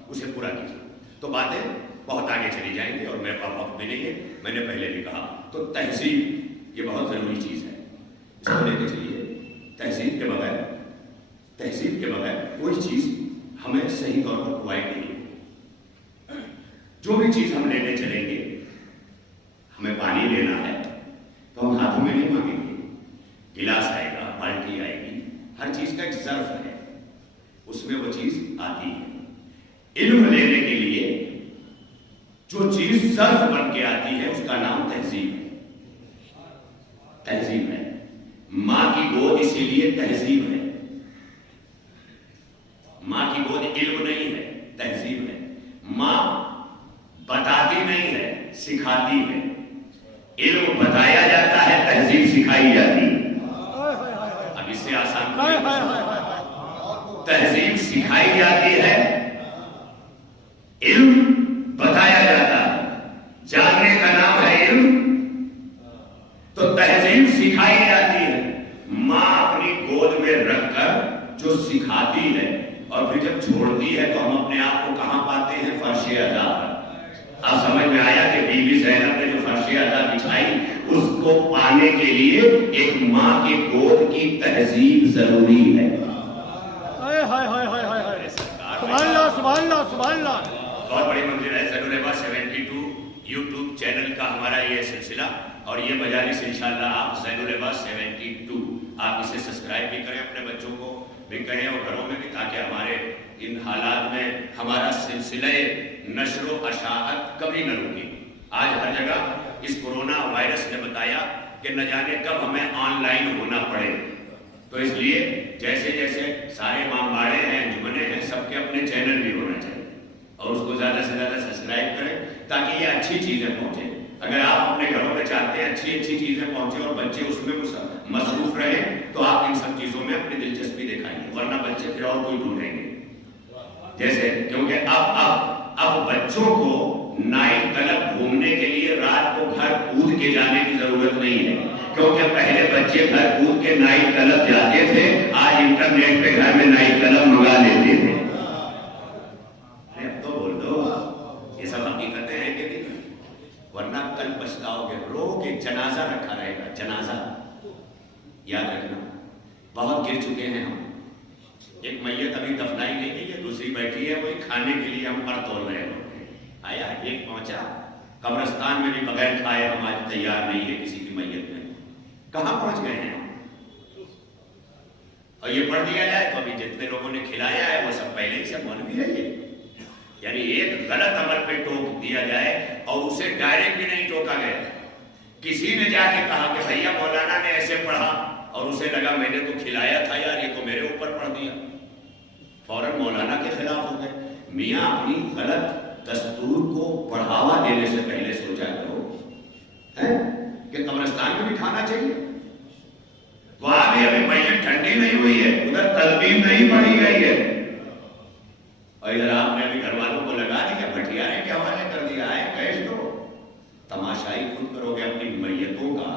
اسے پورا کیجیے. تو باتیں بہت آگے چلی جائیں گی اور میرے پاس وقت بھی نہیں ہے. میں نے پہلے بھی کہا تو تہذیب یہ بہت ضروری چیز ہے، اس کو لے کے چلیے. تہذیب کے بغیر کوئی چیز ہمیں صحیح طور پر پرووائڈ نہیں ہے. جو بھی چیز ہم لینے چلیں گے، ہمیں پانی لینا ہے تو ہم ہاتھوں میں نہیں مانگیں گے، گلاس آئے گا، بالٹی آئے گی. ہر چیز کا ایک ظرف ہے، اس میں وہ چیز آتی ہے. علم لینے کے لیے جو چیز ظرف بن کے آتی ہے اس کا نام تہذیب ہے. تہذیب ہے. ماں کی گود اسی لیے تہذیب ہے. ماں کی گود علم نہیں ہے، تہذیب ہے. ماں بتاتی نہیں ہے، سکھاتی ہے. علم بتایا جاتا ہے، تہذیب سکھائی جاتی ہے. اب اس سے آسان تہذیب سکھائی جاتی ہے، علم بتایا جاتا ہے. جاننے کا نام ہے علم، تو تہذیب جو سکھاتی ہے اور پھر جب چھوڑتی ہے تو ہم اپنے آپ کو کہاں پاتے ہیں؟ فرش ادا پر۔ اب سمجھ میں آیا کہ بی بی زینب نے جو فرش ادا بچھائی اس کو پانے کے لیے ایک ماں کے گود کی تہذیب ضروری ہے۔ سبحان اللہ سبحان اللہ سبحان اللہ۔ بہت بڑی منزل ہے زین العباس 72 یوٹیوب چینل کا ہمارا یہ سلسلہ، اور یہ مجالس انشاءاللہ آپ زین العباس 72 آپ اسے سبسکرائب بھی کریں، اپنے بچوں کو بھی کہیں اور گھروں میں بھی، تاکہ ہمارے ان حالات میں ہمارا سلسلہ نشر و اشاعت کبھی نہ رکے۔ آج ہر جگہ اس کورونا وائرس نے بتایا کہ نہ جانے کب ہمیں آن لائن ہونا پڑے، تو اس لیے جیسے جیسے سارے امام ہیں، انجمنیں ہیں، سب کے اپنے چینل بھی ہونا چاہیے، اور اس کو زیادہ سے زیادہ سبسکرائب کریں تاکہ یہ اچھی چیزیں پہنچیں۔ اگر آپ اپنے گھروں میں چاہتے ہیں اچھی اچھی چیزیں پہنچیں اور بچے اس میں مصروف رہیں، تو آپ ان سب چیزوں میں اپنی دلچسپی دکھائیں گے، ورنہ بچے پھر اور کوئی ڈھونڈیں گے۔ جیسے کیونکہ اب بچوں کو نائٹ کلب گھومنے کے لیے رات کو گھر کود کے جانے کی ضرورت نہیں ہے، کیونکہ پہلے بچے گھر کود کے نائٹ کلب جاتے تھے، آج انٹرنیٹ پہ گھر میں نائٹ کلب منگا لیتے تھے۔ اب تو بول دو یہ سب حقیقتیں ہیں کہ نہیں، ورنہ کل پچھتاؤ گے، رو کے جنازہ رکھا رہے گا، جنازہ یاد رکھنا۔ بہت گر چکے ہیں ہم، ایک میت ابھی دفنائی نہیں گئی ہے، دوسری بیٹھی ہے، وہی کھانے کے لیے ہم پر تول رہے ہوتے ہیں۔ آیا ایک پہنچا قبرستان میں بھی بغیر کھائے ہم آج تیار نہیں ہے کسی کی میت میں، کہاں پہنچ گئے ہیں ہم؟ اور یہ پڑھ دیا جائے تو ابھی جتنے لوگوں نے کھلایا ہے وہ سب پہلے ہی سے مولوی ہے یہ، یعنی ایک غلط عمل پہ ٹوک دیا جائے اور اسے ڈائریکٹ بھی نہیں ٹوکا گیا، کسی نے جا کے کہا کہ بھیا مولانا نے ایسے پڑھا، اور اسے لگا میں نے تو کھلایا تھا یار، یہ تو میرے اوپر پڑھ دیا، فوراً مولانا کے خلاف ہو گئے۔ میاں اپنی غلط دستور کو بڑھاوا دینے سے پہلے سوچا کرو کہ قبرستان میں بھی کھانا چاہیے، وہاں بھی ابھی میت ٹھنڈی نہیں ہوئی ہے، ادھر تلقین نہیں پڑھی گئی ہے، اور ادھر آپ نے ابھی گھر والوں کو لگا دیا، بھٹیارے کے حوالے کر دیا ہے، کیش دو۔ تماشائی خود کرو گے اپنی میتوں کا،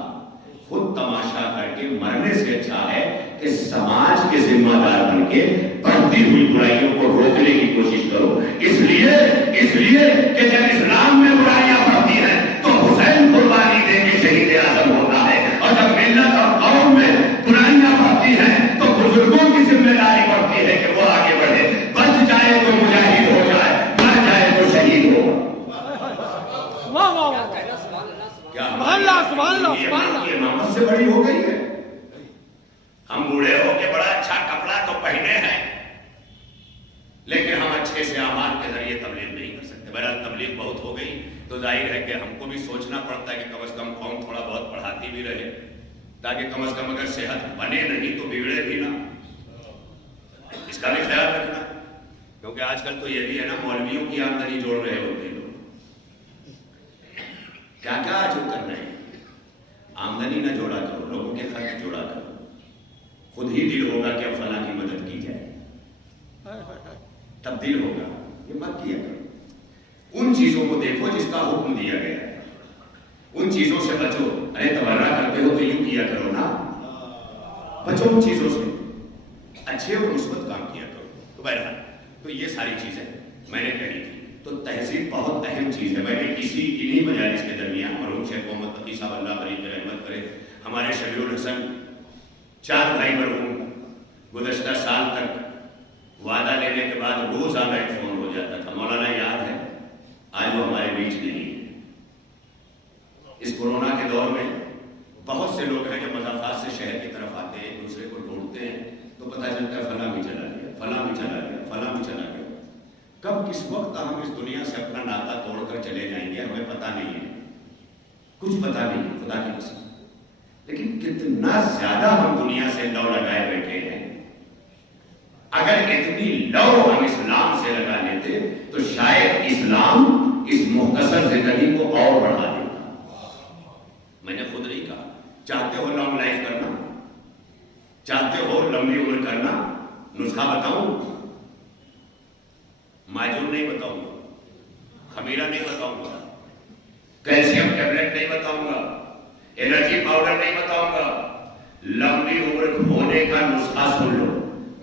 خود تماشا کر کے مرنے سے اچھا ہے کہ سماج کے ذمہ دار بن کے بڑھتی ہوئی برائیوں کو روکنے کی کوشش کرو۔ اس لیے کہ جب اسلام میں برائیاں بڑھتی ہیں تو حسین قربانی دے کے شہید اعظم ہوتا ہے، اور جب ملت اور قوم میں برائیاں بڑھتی ہیں تو بزرگوں کی ذمہ داری بڑھتی ہے کہ وہ آگے بڑھے، بچ جائے تو مجاہد ہو جائے، مر جائے تو شہید ہو۔ واہ واہ واہ، سبحان اللہ سبحان اللہ سبحان اللہ۔ یہ امامت سے بڑی ہو گئی ہے، ہم بوڑھے ہو کے بڑا اچھا کپڑا تو پہنے ہیں، لیکن ہم اچھے سے اعمال کے ذریعے تبلیغ نہیں کر سکتے۔ بہرحال تبلیغ بہت ہو گئی تو ظاہر ہے کہ ہم کو بھی سوچنا پڑتا ہے کہ کم از کم قوم تھوڑا بہت پڑھاتی بھی رہے، تاکہ کم از کم اگر صحت بنے نہیں تو بگڑے بھی نہ، اس کا بھی خیال رکھنا، کیونکہ آج کل تو یہ بھی ہے نا، مولویوں کی آمدنی جوڑ رہے ہوتے ہیں لوگ، کیا کیا جو کر رہے ہیں۔ آمدنی نہ جوڑا کرو، لوگوں کے خرچ جوڑا کرو، خود ہی دل ہوگا کہ اب فلاں کی مدد کی جائے، تب دل ہوگا، یہ مت کیا کرو۔ ان چیزوں کو دیکھو جس کا حکم دیا گیا ہے، ان چیزوں سے بچو۔ ارے تبرہ کرتے ہو تو یوں کیا کرو نا، بچو ان چیزوں سے، اچھے اور مثبت کام کیا کرو۔ تو بہرحال تو یہ ساری چیزیں میں نے کہی تھی۔ تو تہذیب بہت اہم چیز ہے۔ میں نے انہی مجالس کے درمیان مرحوم شیخ محمد تقی صاحب اللہ بری کی رحمت کرے، ہمارے شبیع الحسن 4 بھائی مرحوم، گزشتہ سال تک وعدہ لینے کے بعد روزانہ ایک فون ہو جاتا تھا، مولانا یاد ہے، آج وہ ہمارے بیچ نہیں ہے۔ اس کورونا کے دور میں بہت سے لوگ ہیں جو مضافات سے شہر کی طرف آتے ہیں، ایک دوسرے کو ڈھونڈتے ہیں، تو پتہ چلتا ہے فلاں بھی چلا گیا، فلاں بھی چلا گیا، فلاں بھی چلا گیا۔ کب کس وقت ہم اس دنیا سے اپنا ناطا توڑ کر چلے جائیں گے ہمیں پتہ نہیں ہے، کچھ پتہ نہیں ہے، خدا کی قسم۔ لیکن کتنا زیادہ ہم دنیا سے لو لگائے بیٹھے ہیں۔ اگر اتنی لو ہم اسلام سے لگا لیتے تو شاید اسلام اس مختصر زندگی کو اور بڑھا دیتا۔ میں نے خود نہیں کہا، چاہتے ہو لانگ لائف کرنا، چاہتے ہو لمبی عمر کرنا، نسخہ بتاؤں؟ ماجور نہیں بتاؤں گا، خمیرہ نہیں بتاؤں گا، کیلشیم ٹیبلٹ نہیں بتاؤں گا، انرجی پاؤڈر نہیں بتاؤں گا، لمبی عمر ہونے کا نسخہ سن لو۔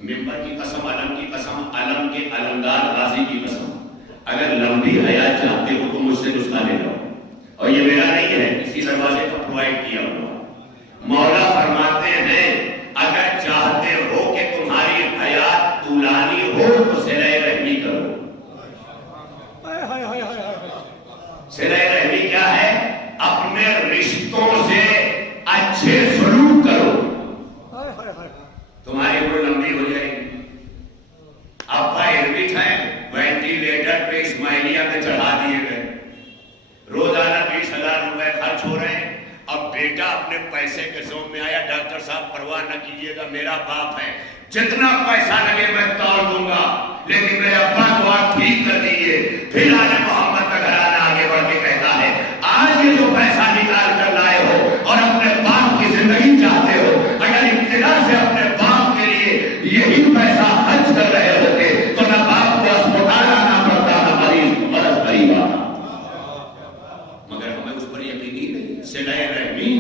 ممبر کی قسم، علم کی قسم، علم کے علمدار غازی کی قسم، اگر لمبی حیات چاہتے ہو تو مجھ سے نسخہ لے لو، اور یہ میرا نہیں ہے، کسی دروازے کا پرووائڈ کیا ہوا۔ مولا فرماتے ہیں اگر چاہتے ہو کہ تمہاری حیات طولانی ہو تو صلہ رحمی کرو۔ صلہ رحمی کیا ہے؟ اپنے رشتوں سے اچھے سلوک کرو، تمہاری عمر لمبی ہو جائے گی۔ ابا ایڈمٹ ہیں، وینٹیلیٹر پہ اسماعیلیہ میں چڑھا دیے گئے، روزانہ 20,000 روپے خرچ ہو رہے ہیں۔ اب بیٹا اپنے پیسے کے ذوق میں آیا، ڈاکٹر صاحب پرواہ نہ کیجیے گا، میرا باپ ہے، جتنا پیسہ لگے میں تول دوں گا، لیکن میرے ابا کو آپ ٹھیک کر دیجیے۔ پھر آل محمد کا گھرانہ آگے بڑھ کے کہتا ہے آج یہ جو پیسہ نکال کر لائے ہو اور اپنے باپ کی زندگی چاہتے ہو، اگر ابتدا سے اپنے باپ کے لیے یہی پیسہ خرچ کر رہے ہوتے تو نہ باپ کو اسپتال آنا پڑتا، نہ مریض مرض قریب آتا۔ مگر ہمیں اس پر یقین ہی نہیں۔ صلہ رحمی،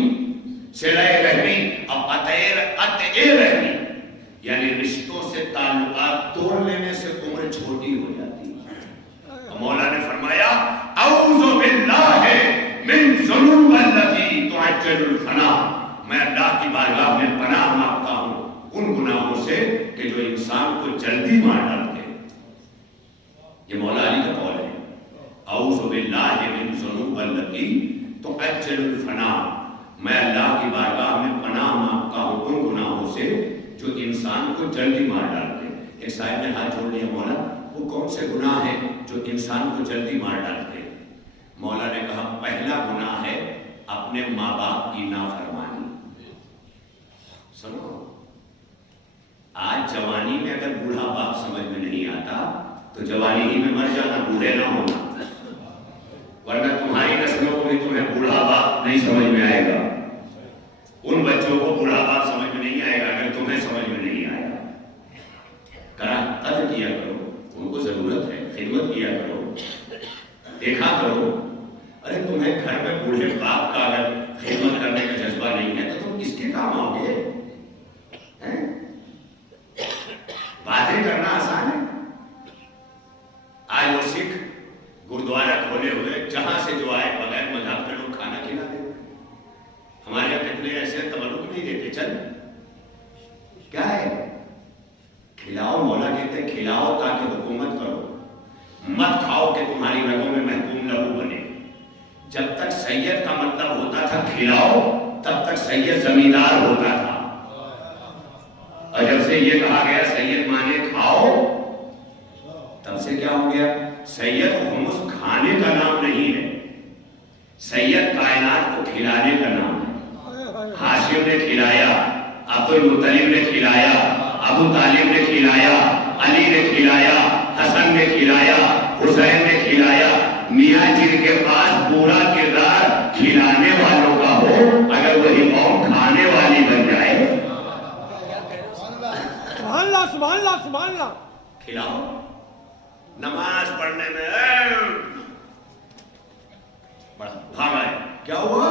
صلہ رحمی، قطع رحمی، یعنی رشتوں سے تعلقات توڑ لینے سے عمر چھوٹی ہو جاتی ہے۔ مولا نے فرمایا اعوذ باللہ من ذنوب التي تعجل الفنا، میں اللہ کی بارگاہ میں پناہ مانگتا ہوں ان گناہوں سے کہ جو انسان کو جلدی مار ڈالتے۔ یہ مولا علی کا قول ہے، اعوذ باللہ من ذنوب التي تعجل الفنا، میں اللہ کی بارگاہ میں پناہ مانگتا ہوں ان گناہوں سے جو انسان کو جلدی مار ڈالتے۔ ایک صاحب نے ہاتھ جوڑ لیا، مولا وہ کون سے گناہ ہیں جو انسان کو جلدی مار ڈالتے؟ مولا نے کہا پہلا گناہ ہے اپنے ماں باپ کی نافرمانی۔ سنو، آج جوانی میں اگر بوڑھا باپ سمجھ میں نہیں آتا تو جوانی ہی میں مر جانا، بوڑھے نہ ہونا، ورنہ تمہاری نسلوں کو بھی تمہیں بوڑھا باپ نہیں سمجھ میں آئے گا، ان بچوں کو بوڑھا باپ سمجھ میں نہیں آئے گا اگر تمہیں سمجھ میں نہیں آئے گا۔ قدر کیا کرو، ان کو ضرورت ہے، خدمت کیا کرو، دیکھا کرو۔ ارے تمہیں گھر میں بوڑھے باپ کا اگر خدمت کرنے کا جذبہ نہیں ہے تو تم کس کے کام آؤ گے؟ باتیں کرنا آسان ہے۔ آج وہ سکھ گردوارہ کھولے ہوئے، جہاں سے جو آئے بغیر مذہب کے لوگ کھانا کھلا دے۔ ہمارے یہاں کتنے ایسے تبرک نہیں دیتے، چل کیا ہے کھلاؤ، مولا کہتے ہیں کھلاؤ تاکہ حکومت کرو، مت کھاؤ کہ تمہاری رگوں میں محکوم لہو بنے۔ جب تک سید کا مطلب ہوتا تھا کھلاؤ تب تک سید زمیندار ہوتا تھا، اور جب سے یہ کہا گیا سید مانے کھاؤ تب سے کیا ہو گیا؟ سید خمس کھانے کا نام نہیں ہے، سید کائنات کو کھلانے کا نام ہے۔ ہاشم نے کھلایا، عبد المطلب نے کھلایا، ابو طالب نے کھلایا، علی نے کھلایا، حسن نے کھلایا، حسین نے کھلایا۔ میاں جن کے پاس پورا کردار کھلانے والوں کا ہو، اگر وہی قوم کھانے والی بن جائے، سبحان اللہ سبحان اللہ سبحان اللہ، کھلاؤ۔ نماز پڑھنے میں بھاگا ہے، کیا ہوا؟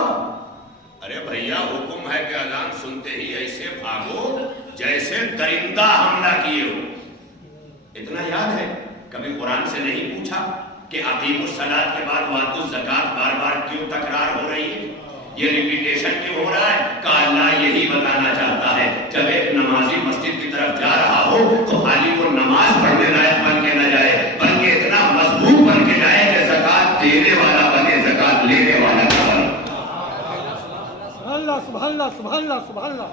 ارے بھیا حکم ہے کہ اذان سنتے ہی ایسے بھاگو جیسے درندہ حملہ کیے ہو۔ اتنا یاد ہے، کبھی قرآن سے نہیں پوچھا کہ اقیم الصلاۃ کے بعد واتو الزکات بار بار کیوں تکرار ہو رہی ہے، یہ ریپیٹیشن کیوں ہو رہا ہے؟ کہ اللہ یہی بتانا چاہتا ہے جب ایک نمازی مسجد کی طرف جا رہا ہو تو خالی وہ نماز پڑھنے لائق بن کے نہ جائے، بلکہ اتنا مضبوط بن کے جائے کہ زکات دینے والا بنے، زکات لینے والا نہ بنے۔ سبحان اللہ سبحان اللہ سبحان اللہ سبحان اللہ،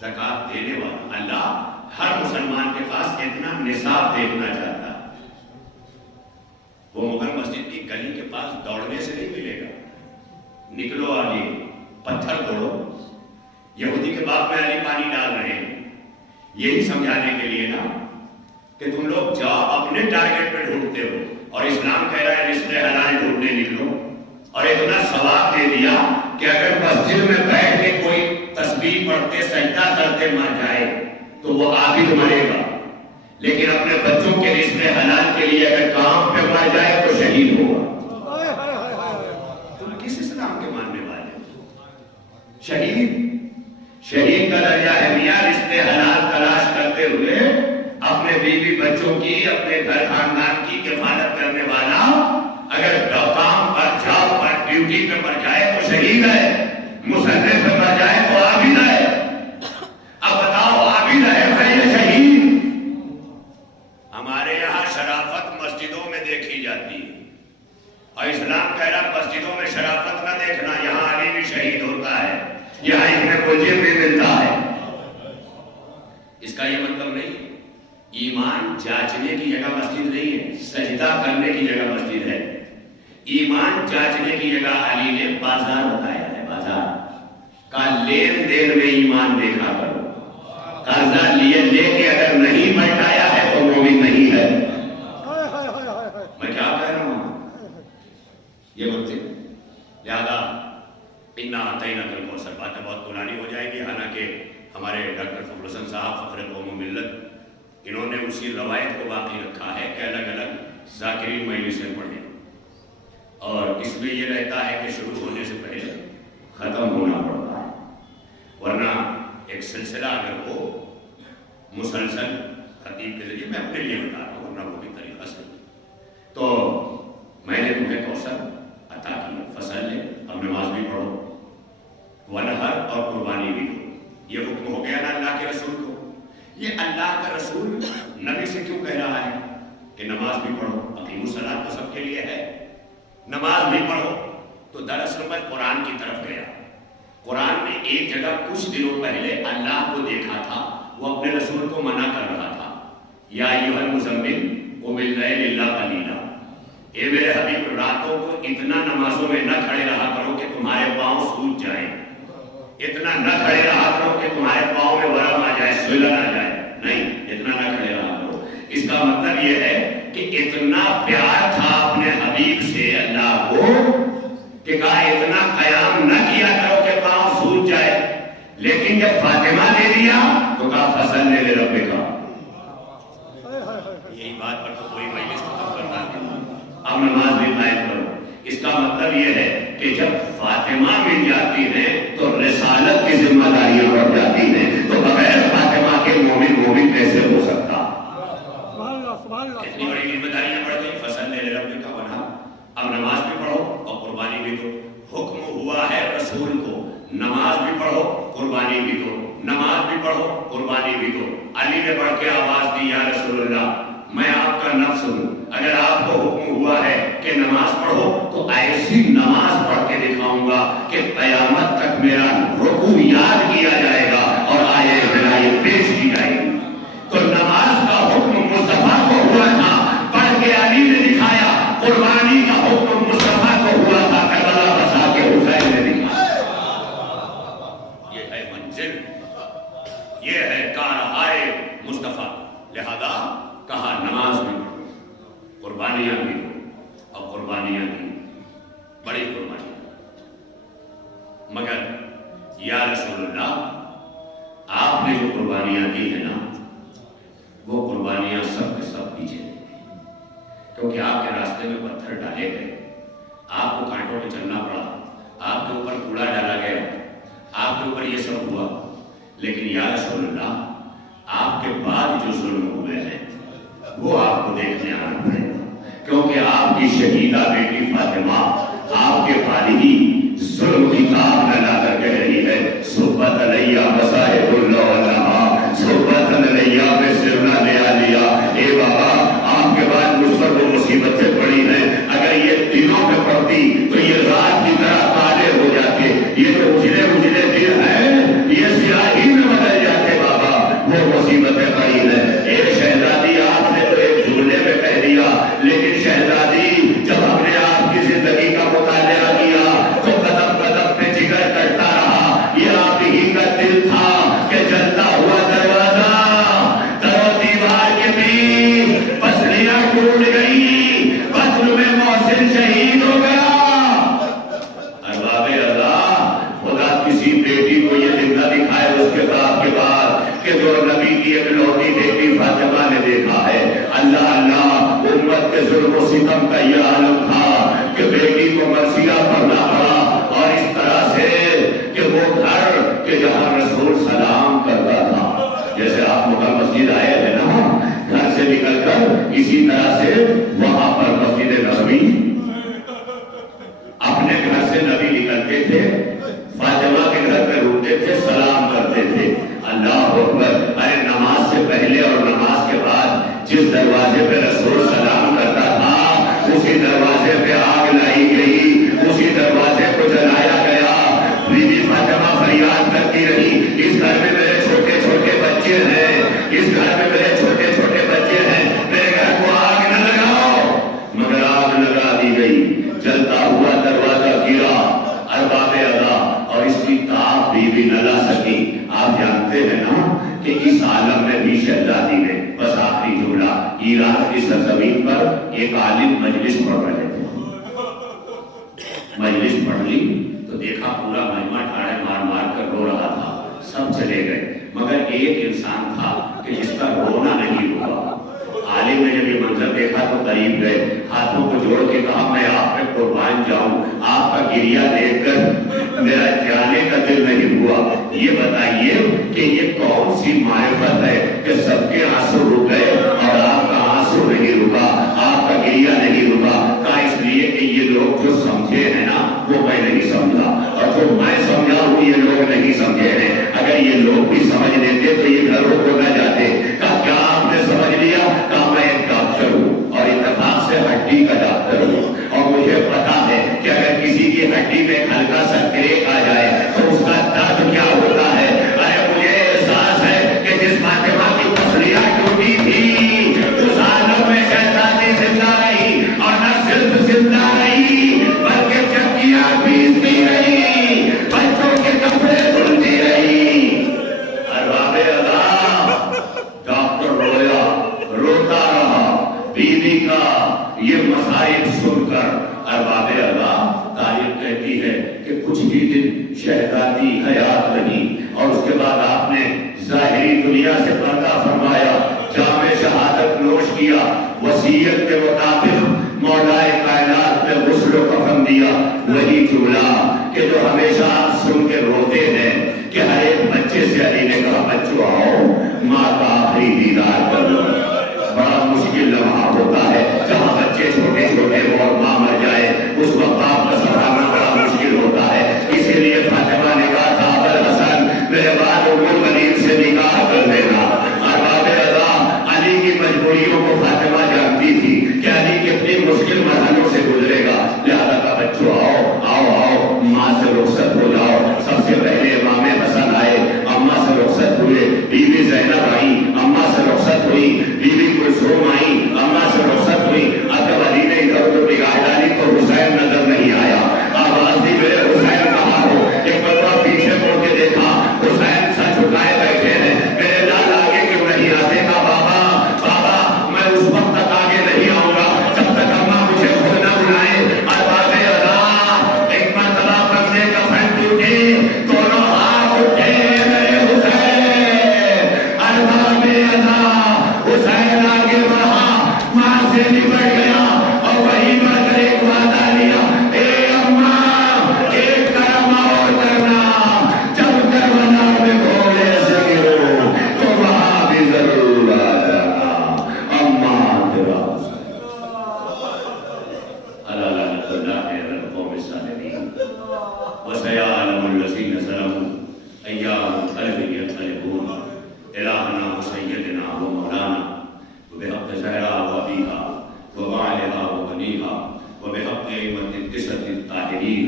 زکات دینے والا۔ اللہ ہر مسلمان کے پاس اتنا نصاب دیکھنا چاہتا ہے۔ وہ مغل مسجد کی گلی کے پاس دوڑنے سے نہیں ملے گا، نکلو آگے، پتھر توڑو۔ یہودی کے باپ میں علی پانی ڈال رہے ہیں، یہی سمجھانے کے لیے نا کہ تم لوگ جاؤ اپنے ٹارگٹ پہ ڈھونڈتے ہو، اور اسلام کہہ رہا ہے رزق حلال ڈھونڈنے نکلو۔ اور اتنا ثواب دے دیا کہ اگر مسجد میں بیٹھ کے کوئی تسبیح پڑھتے سجدہ کرتے مر جائے تو وہ عابد مرے گا، لیکن اپنے بچوں کے رزق حلال کے لیے اگر کام پہ مر جائے تو شہید ہوگا۔ تم کس اسلام کے ماننے والے؟ شہید کا درجہ ہے میاں رزق حلال تلاش کرتے ہوئے بچوں کی اپنے گھر خاندان کی کفالت کرنے والا اگر کام پر جاب پر ڈیوٹی پہ مر جائے تو شہید ہے، مسلح پہ مر جائے تو عابد ہے۔ اب بتاؤ عابد ہے بھائی یا شہید؟ ہمارے یہاں شرافت مسجدوں میں دیکھی جاتی ہے اور اسلام کہہ رہا مسجدوں میں شرافت نہ دیکھنا، یہاں علی بھی شہید ہوتا ہے، یہاں ابن ملجم بھی ملتا ہے۔ اس کا یہ مطلب نہیں ایمان جانچنے کی جگہ مسجد نہیں ہے، سجدہ کرنے کی جگہ مسجد ہے۔ ایمان جانچنے کی جگہ علی نے بازار بتایا ہے، بازار کا لین دین میں ایمان دیکھا کرو۔ قرضہ لے کے اگر نہیں بٹایا ہے تو مومن نہیں ہے۔ میں کیا کہہ رہا ہوں یہ بولتے لہذا انا اعطیناک الکوثر، باتیں بہت پرانی ہو جائے گی، حالانکہ ہمارے ڈاکٹر فخر الحسن صاحب فخر قوم و ملت انہوں نے اسی روایت کو باقی رکھا ہے کہ الگ الگ ذاکرین مجلسیں پڑھیں اور اس میں یہ رہتا ہے کہ شروع ہونے سے پہلے ختم ہونا پڑتا ہے، ورنہ ایک سلسلہ اگر ہو مسلسل خطیب کے ذریعے، میں اپنے لیے بتا رہا ہوں ورنہ وہ بھی طریقہ سے، تو میں نے تمہیں کوثر عطا کی، فصل لے، اب نماز بھی پڑھو، ونہر اور قربانی بھی دو۔ یہ حکم ہو گیا نا اللہ کے رسول کو۔ یہ اللہ کا رسول نبی سے کیوں کہہ رہا ہے کہ نماز بھی پڑھو؟ اقیموا الصلاۃ تو سب کے لیے ہے، نماز بھی پڑھو، تو دراصل میں قرآن کی طرف گیا۔ قرآن نے ایک جگہ کچھ دنوں پہلے اللہ کو دیکھا تھا، وہ اپنے رسول کو منع کر رہا تھا، یا ایھا المزمل قم اللیل الا قلیلا، اے میرے حبیب راتوں کو اتنا نمازوں میں نہ کھڑے رہا کرو کہ تمہارے پاؤں سوج جائیں، اتنا نہ کھڑے رہا کرو کہ تمہارے پاؤں میں ورم آ جائے، سلن آ جائے، نہیں اتنا نہ کھڑے رہا کرو۔ اس کا مطلب یہ ہے کہ اتنا پیار تھا اپنے حبیب سے اللہ کو کہ کہا اتنا قیام نہ کیا کرو کہ پاؤں سوج جائے، لیکن جب فاطمہ دے دیا تو کہا فصل لے ربک کا۔ یہی بات پر تو کوئی مجلس ختم کرتا ہے، اب نماز بھی قائم کرو۔ اس کا مطلب یہ ہے کہ جب فاطمہ مل جاتی ہے تو رسالت کی ذمہ داریاں بڑھ جاتی ہیں، تو بغیر فاطمہ کے مومن کیسے ہو سکتا؟ اتنی بڑی ذمہ داریاں بڑھ گئی، فصل لے ربک کا بنا، اب نماز بھی پڑھو اور قربانی بھی دو۔ حکم ہوا ہے رسول کو نماز بھی پڑھو قربانی بھی دو، نماز بھی پڑھو قربانی بھی دو۔ علی نے بڑھ کے آواز دی، یا رسول اللہ میں آپ کا نفس ہوں، اگر آپ کو حکم ہوا ہے کہ نماز پڑھو تو ایسی نماز پڑھ کے دکھاؤں گا کہ قیامت تک میرا رکوع یاد کیا جائے گا اور آیے بلائے پیش کی جائے گی۔ تو نماز کا حکم مصطفیٰ کو ہوا تھا، پڑھ کے علی نے دکھایا، قربانی کا حکم مصطفیٰ کو ہوا تھا، کربلا بسا کے حسین نے دکھایا۔ یہ ہے منزل، یہ ہے کارہائے مصطفیٰ، لہذا کہا نماز بھی قربانیاں بھی اور قربانیاں بھی بڑی قربانیاں، مگر یا رسول اللہ آپ نے جو قربانیاں دی ہیں نا وہ قربانیاں سب کے سب دیجیے، کیونکہ آپ کے راستے میں پتھر ڈالے گئے، آپ کو کانٹوں پہ چلنا پڑا، آپ کے اوپر کوڑا ڈالا گیا، آپ کے اوپر یہ سب ہوا، لیکن یا رسول اللہ آپ کے بعد جو ظلم ہوئے ہیں وہ آپ کو دیکھنے آنا پڑے گا، کیونکہ آپ کی شہیدہ بیٹی فاطمہ آپ کے والدی ظلم کی تاب نہ لا کر کہہ رہی ہے، صحبت علیہ مصائب اللہ علیہ صحبت علیہ میں سرنا لیا لیا۔ اے بابا آپ کے بعد مجھ پر وہ مصیبتیں پڑی ہیں، اگر یہ دنوں پہ پڑتی تو یہ رات کی طرح کالے ہو جاتے، یہ جو اجلے اجلے دن ہیں یہ سیاہی میں بدل جاتے، بابا وہ مصیبتیں پڑی ہیں۔ اے شہزادی آپ نے تو ایک جملے میں کہہ دیا، لیکن شہزادی جب ہم نے آپ کی زندگی کا مطالعہ کیا تو قدم قدم پہ جگر کٹتا رہا، یہ آپ ہی کا دل تھا کہ جلتا ہوا دروازہ در و دیوار کے بیچ پسلیاں ٹوٹ گئی، قتل میں محسن شہید ہو گیا۔ ارباب اللہ خدا کسی بیٹی کو یہ زندہ دکھائے اس کے باپ کے بعد کہ جو نبی کی اکلوتی بیٹی فاطمہ نے دیکھا ہے۔ اللہ اللہ امت کے ظلم و ستم کا یہ عالم تھا کہ بیٹی کو مرثیہ پڑھنا پڑا، اور اس طرح سے کہ وہ گھر کہ جہاں رسول سلام کرتا تھا، جیسے آپ مکہ مسجد آئے تھے نا، گھر سے نکل کر اسی طرح سے وہاں پر مسجد نبوی اپنے گھر سے نبی نکلتے تھے، فاطمہ کے گھر پہ رکتے تھے، سلام کرتے تھے، اللہ اکبر۔ ارے نماز سے پہلے اور نماز کے بعد جس دروازے پہ رسول سلام کرتا تھا اسی دروازے پہ آگ لائی گئی، اسی دروازے کو جلایا گیا۔ بی بی فاطمہ فریاد کرتی رہی، اس گھر میں میرے چھوٹے چھوٹے بچے ہیں، اس گھر میں میرے چھوٹے چھوٹے بچے ہیں، میرے گھر کو آگ نہ لگاؤ، مگر آگ لگا دی گئی۔ جلتا ہوا دروازہ گرا، ارباب ادا اور اس کی تاب بھی نہ لا سکی۔ آپ جانتے ہیں نا کہ اس عالم میں بھی شہزادی نے، بس آخری جملہ، ایران کی سرزمین پر ایک عالم مجلس پڑھ رہے تھے، مجلس پڑھ لی تو دیکھا پورا مجمع ٹھاڑے مار مار کر رو رہا تھا، سب چلے گئے مگر ایک انسان تھا کہ جس کا رونا نہیں رکا۔ عالم نے جب یہ منظر دیکھا تو قریب گئے، ہاتھوں کو جوڑ کے کہا میں آپ پہ قربان جاؤں، آپ کا گریہ دیکھ کر میرا جانے کا دل نہیں ہوا۔ یہ بتائیے کہ یہ کون سی معرفت ہے کہ سب کے آنسو رک گئے اور آپ کا آنسو نہیں رکا، آپ کا گریہ نہیں رکا؟ کہا اس لیے کہ یہ لوگ جو سمجھے ہیں نا وہ میں نہیں سمجھا، اور جو میں سمجھا ہوں یہ لوگ نہیں سمجھے ہیں۔ اگر یہ لوگ بھی سمجھ لیتے تو یہ گھروں کو نہ جاتے۔ کہا کیا آپ نے سمجھ لیا؟ کہا میں ایک ڈاکٹر ہوں اور اتفاق سے ہڈی کا ڈاکٹر ہوں، اور مجھے پتا ہے کہ اگر کسی کی ہڈی میں ہلکا سا کریک آ جائے تو اس کا درد کیا ہوتا ہے۔ ارے مجھے احساس ہے کہ جس فاطمہ کی پسلیاں ٹوٹی تھی اس عالم میں شہزادی زندہ رہی، اور نہ صرف زندہ رہی بلکہ چکیاں پیستی رہی، بچوں کے کپڑے دھلتی رہی۔ ارباب ادا، ڈاکٹر رویا، روتا رہا، بیوی کا یہ مصائب سن کر۔ ارباب ادا، تاریخ کہتی ہے کہ کچھ ہی دن شہزادی حیات رہی اور اس کے بعد آپ نے ظاہری دنیا سے پردہ فرمایا، جام شہادت نوش کیا، وصیت کے مطابق مولا کائنات نے غسل و کفن دیا۔ وہی جملہ کہ جو ہمیشہ آپ سن کے روتے ہیں کہ ہر ایک بچے سے علی نے کہا بچوں آؤ ماں کا آخری دیدار کر لو۔ بڑا مشکل لمحہ ہوتا ہے جہاں بچے چھوٹے چھوٹے اور ماں مر جائے، اس وقت آپ کا سنبھالنا بڑا مشکل ہوتا ہے۔ اسی لیے فاطمہ نے کہا تھا ابوالحسن میرے بعد ام المنین سے نکاح کر لینا۔ ارباب ادا، علی کی مجبوریوں کو فاطمہ جانتی تھی کہ علی کتنی مشکل مرحلوں سے گزرے گا، لہذا کہا بچوں آؤ آؤ آؤ ماں سے رخصت ہو جاؤ۔ سب سے پہلے امام حسن آئے، اماں سے رخصت ہوئے، بیوی زینب آئی، اماں سے رخصت ہوئی، بیوی کلثوم آئی، اماں سے رخصت ہوئی۔ اب جب علی نے ادھر ادھر نگاہ ڈالی تو حسین نظر نہیں آیا، آواز دی میرے حسین کہاں ہو؟ ایک مرتبہ پیچھے مڑ کے دیکھا، حسین سر جھکائے بیٹھے ہیں، میرے لال آگے کیوں نہیں آتے؟ کہا بابا بابا میں اس وقت تک آگے نہیں آؤں گا جب تک اماں مجھے خود نہ بلائے۔ ارباب ادا، ایک مرتبہ کندھے کا پھن ٹوٹے، دونوں ہاتھ اٹھے میرے حسین۔ ارباب ادا، حسین آگے بڑھا، ماں سے نبٹ گیا اور وہیں پر کر ایک وعدہ لیا، اے اماں ایک کرم اور کرنا، جب کربلا میں گھوڑے سے گرو تو وہاں بھی ضرور آ جانا، اماں تیرا اللہ اللہ علی القوم الصالحین وسيعلم الذين ظلموا أيّ منقلب ينقلبون إلهنا وسيدنا ومولانا وبحق زهراء وأبيها وبعلها وبنيها وبحق أئمة التسعة الطاهرين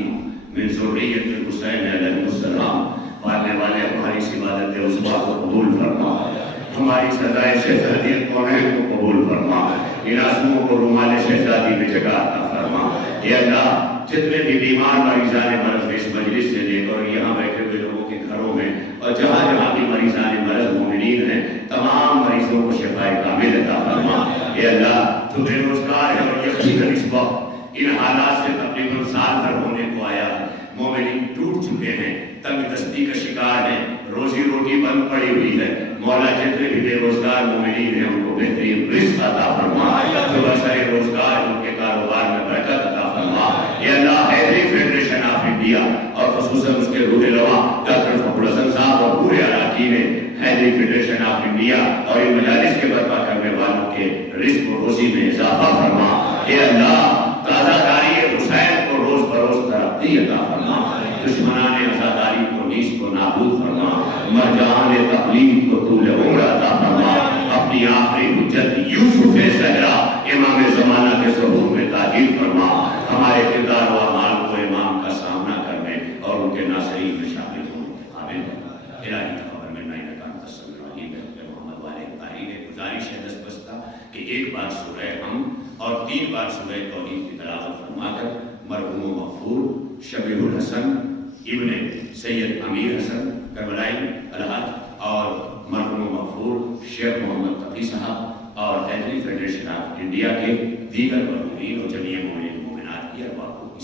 من ذرية الحسين عليه السلام، پڑھنے والے ہماری عبادت عظمیٰ کو قبول فرما، ہماری سزائے شہزادیت کونین کو قبول فرما، ان آنسوؤں کو رومال شہزادی میں جگہ عطا فرما۔ اے اللہ، جتنے بھی بیمار مریضان مرض اس مجلس سے لے کر یہاں بیٹھے ہوئے لوگوں کے گھروں میں اور جہاں جہاں بھی مریضان مرض مومنین ہیں، تمام مریضوں کو شفائے کامل عطا فرما۔ اے اللہ، تو بے روزگار ہے اور یقیناً اس وقت ان حالات سے تقریباً سال بھر ہونے کو آیا ہے، مومنین ٹوٹ چکے ہیں، تنگ دستی کا شکار ہیں، روزی روٹی بند پڑی ہوئی ہے۔ مولا جتنے بھی بے روزگار مومنین ہیں ان کو بہترین رزق عطا فرما، جو بسائے روزگار ان کے کاروبار میں برکت عطا فرما۔ یہ اللہ حیدری فیڈریشن آف انڈیا اور خصوصاً اس کے روح رواں ڈاکٹر فخر الحسن صاحب اور پورے اراکین حیدری فیڈریشن فیڈریشن آف انڈیا اور ان مجالس کے برپا کرنے والوں کے رزق و روزی میں اضافہ فرما. اے اللہ تازہ کاری حسین کو روز بروز ترقی عطا فرما. دشمنان عزاداری کو نیز کو نابود فرما. مرجان تقلید کو طول عمر عطا فرما. اپنی آخری حجت یوسف زہرا امام زمانہ کے ظہور میں تعجیل فرما. ہمارے کردار و اعمال کو امام کا سامنا کرنے اور ان کے ناصرین میں شامل ہونے کے قابل بنا. الہی خبر میں نئی نکام تصور علی محمد والے قاری نے گزارش ہے دستبستہ کہ ایک بار سورہ ہم اور 3 بار سورہ توحید کی تلاوت فرما کر مرحوم مغفور شبیح الحسن ابن سید امیر حسن کربلائی الحاج اور مرحوم مغفور شیخ محمد تقی صاحب اور دہلی فیڈریشن آف انڈیا کے دیگر مرحومین اور جمیع مومنین مومنات کی ارواح کو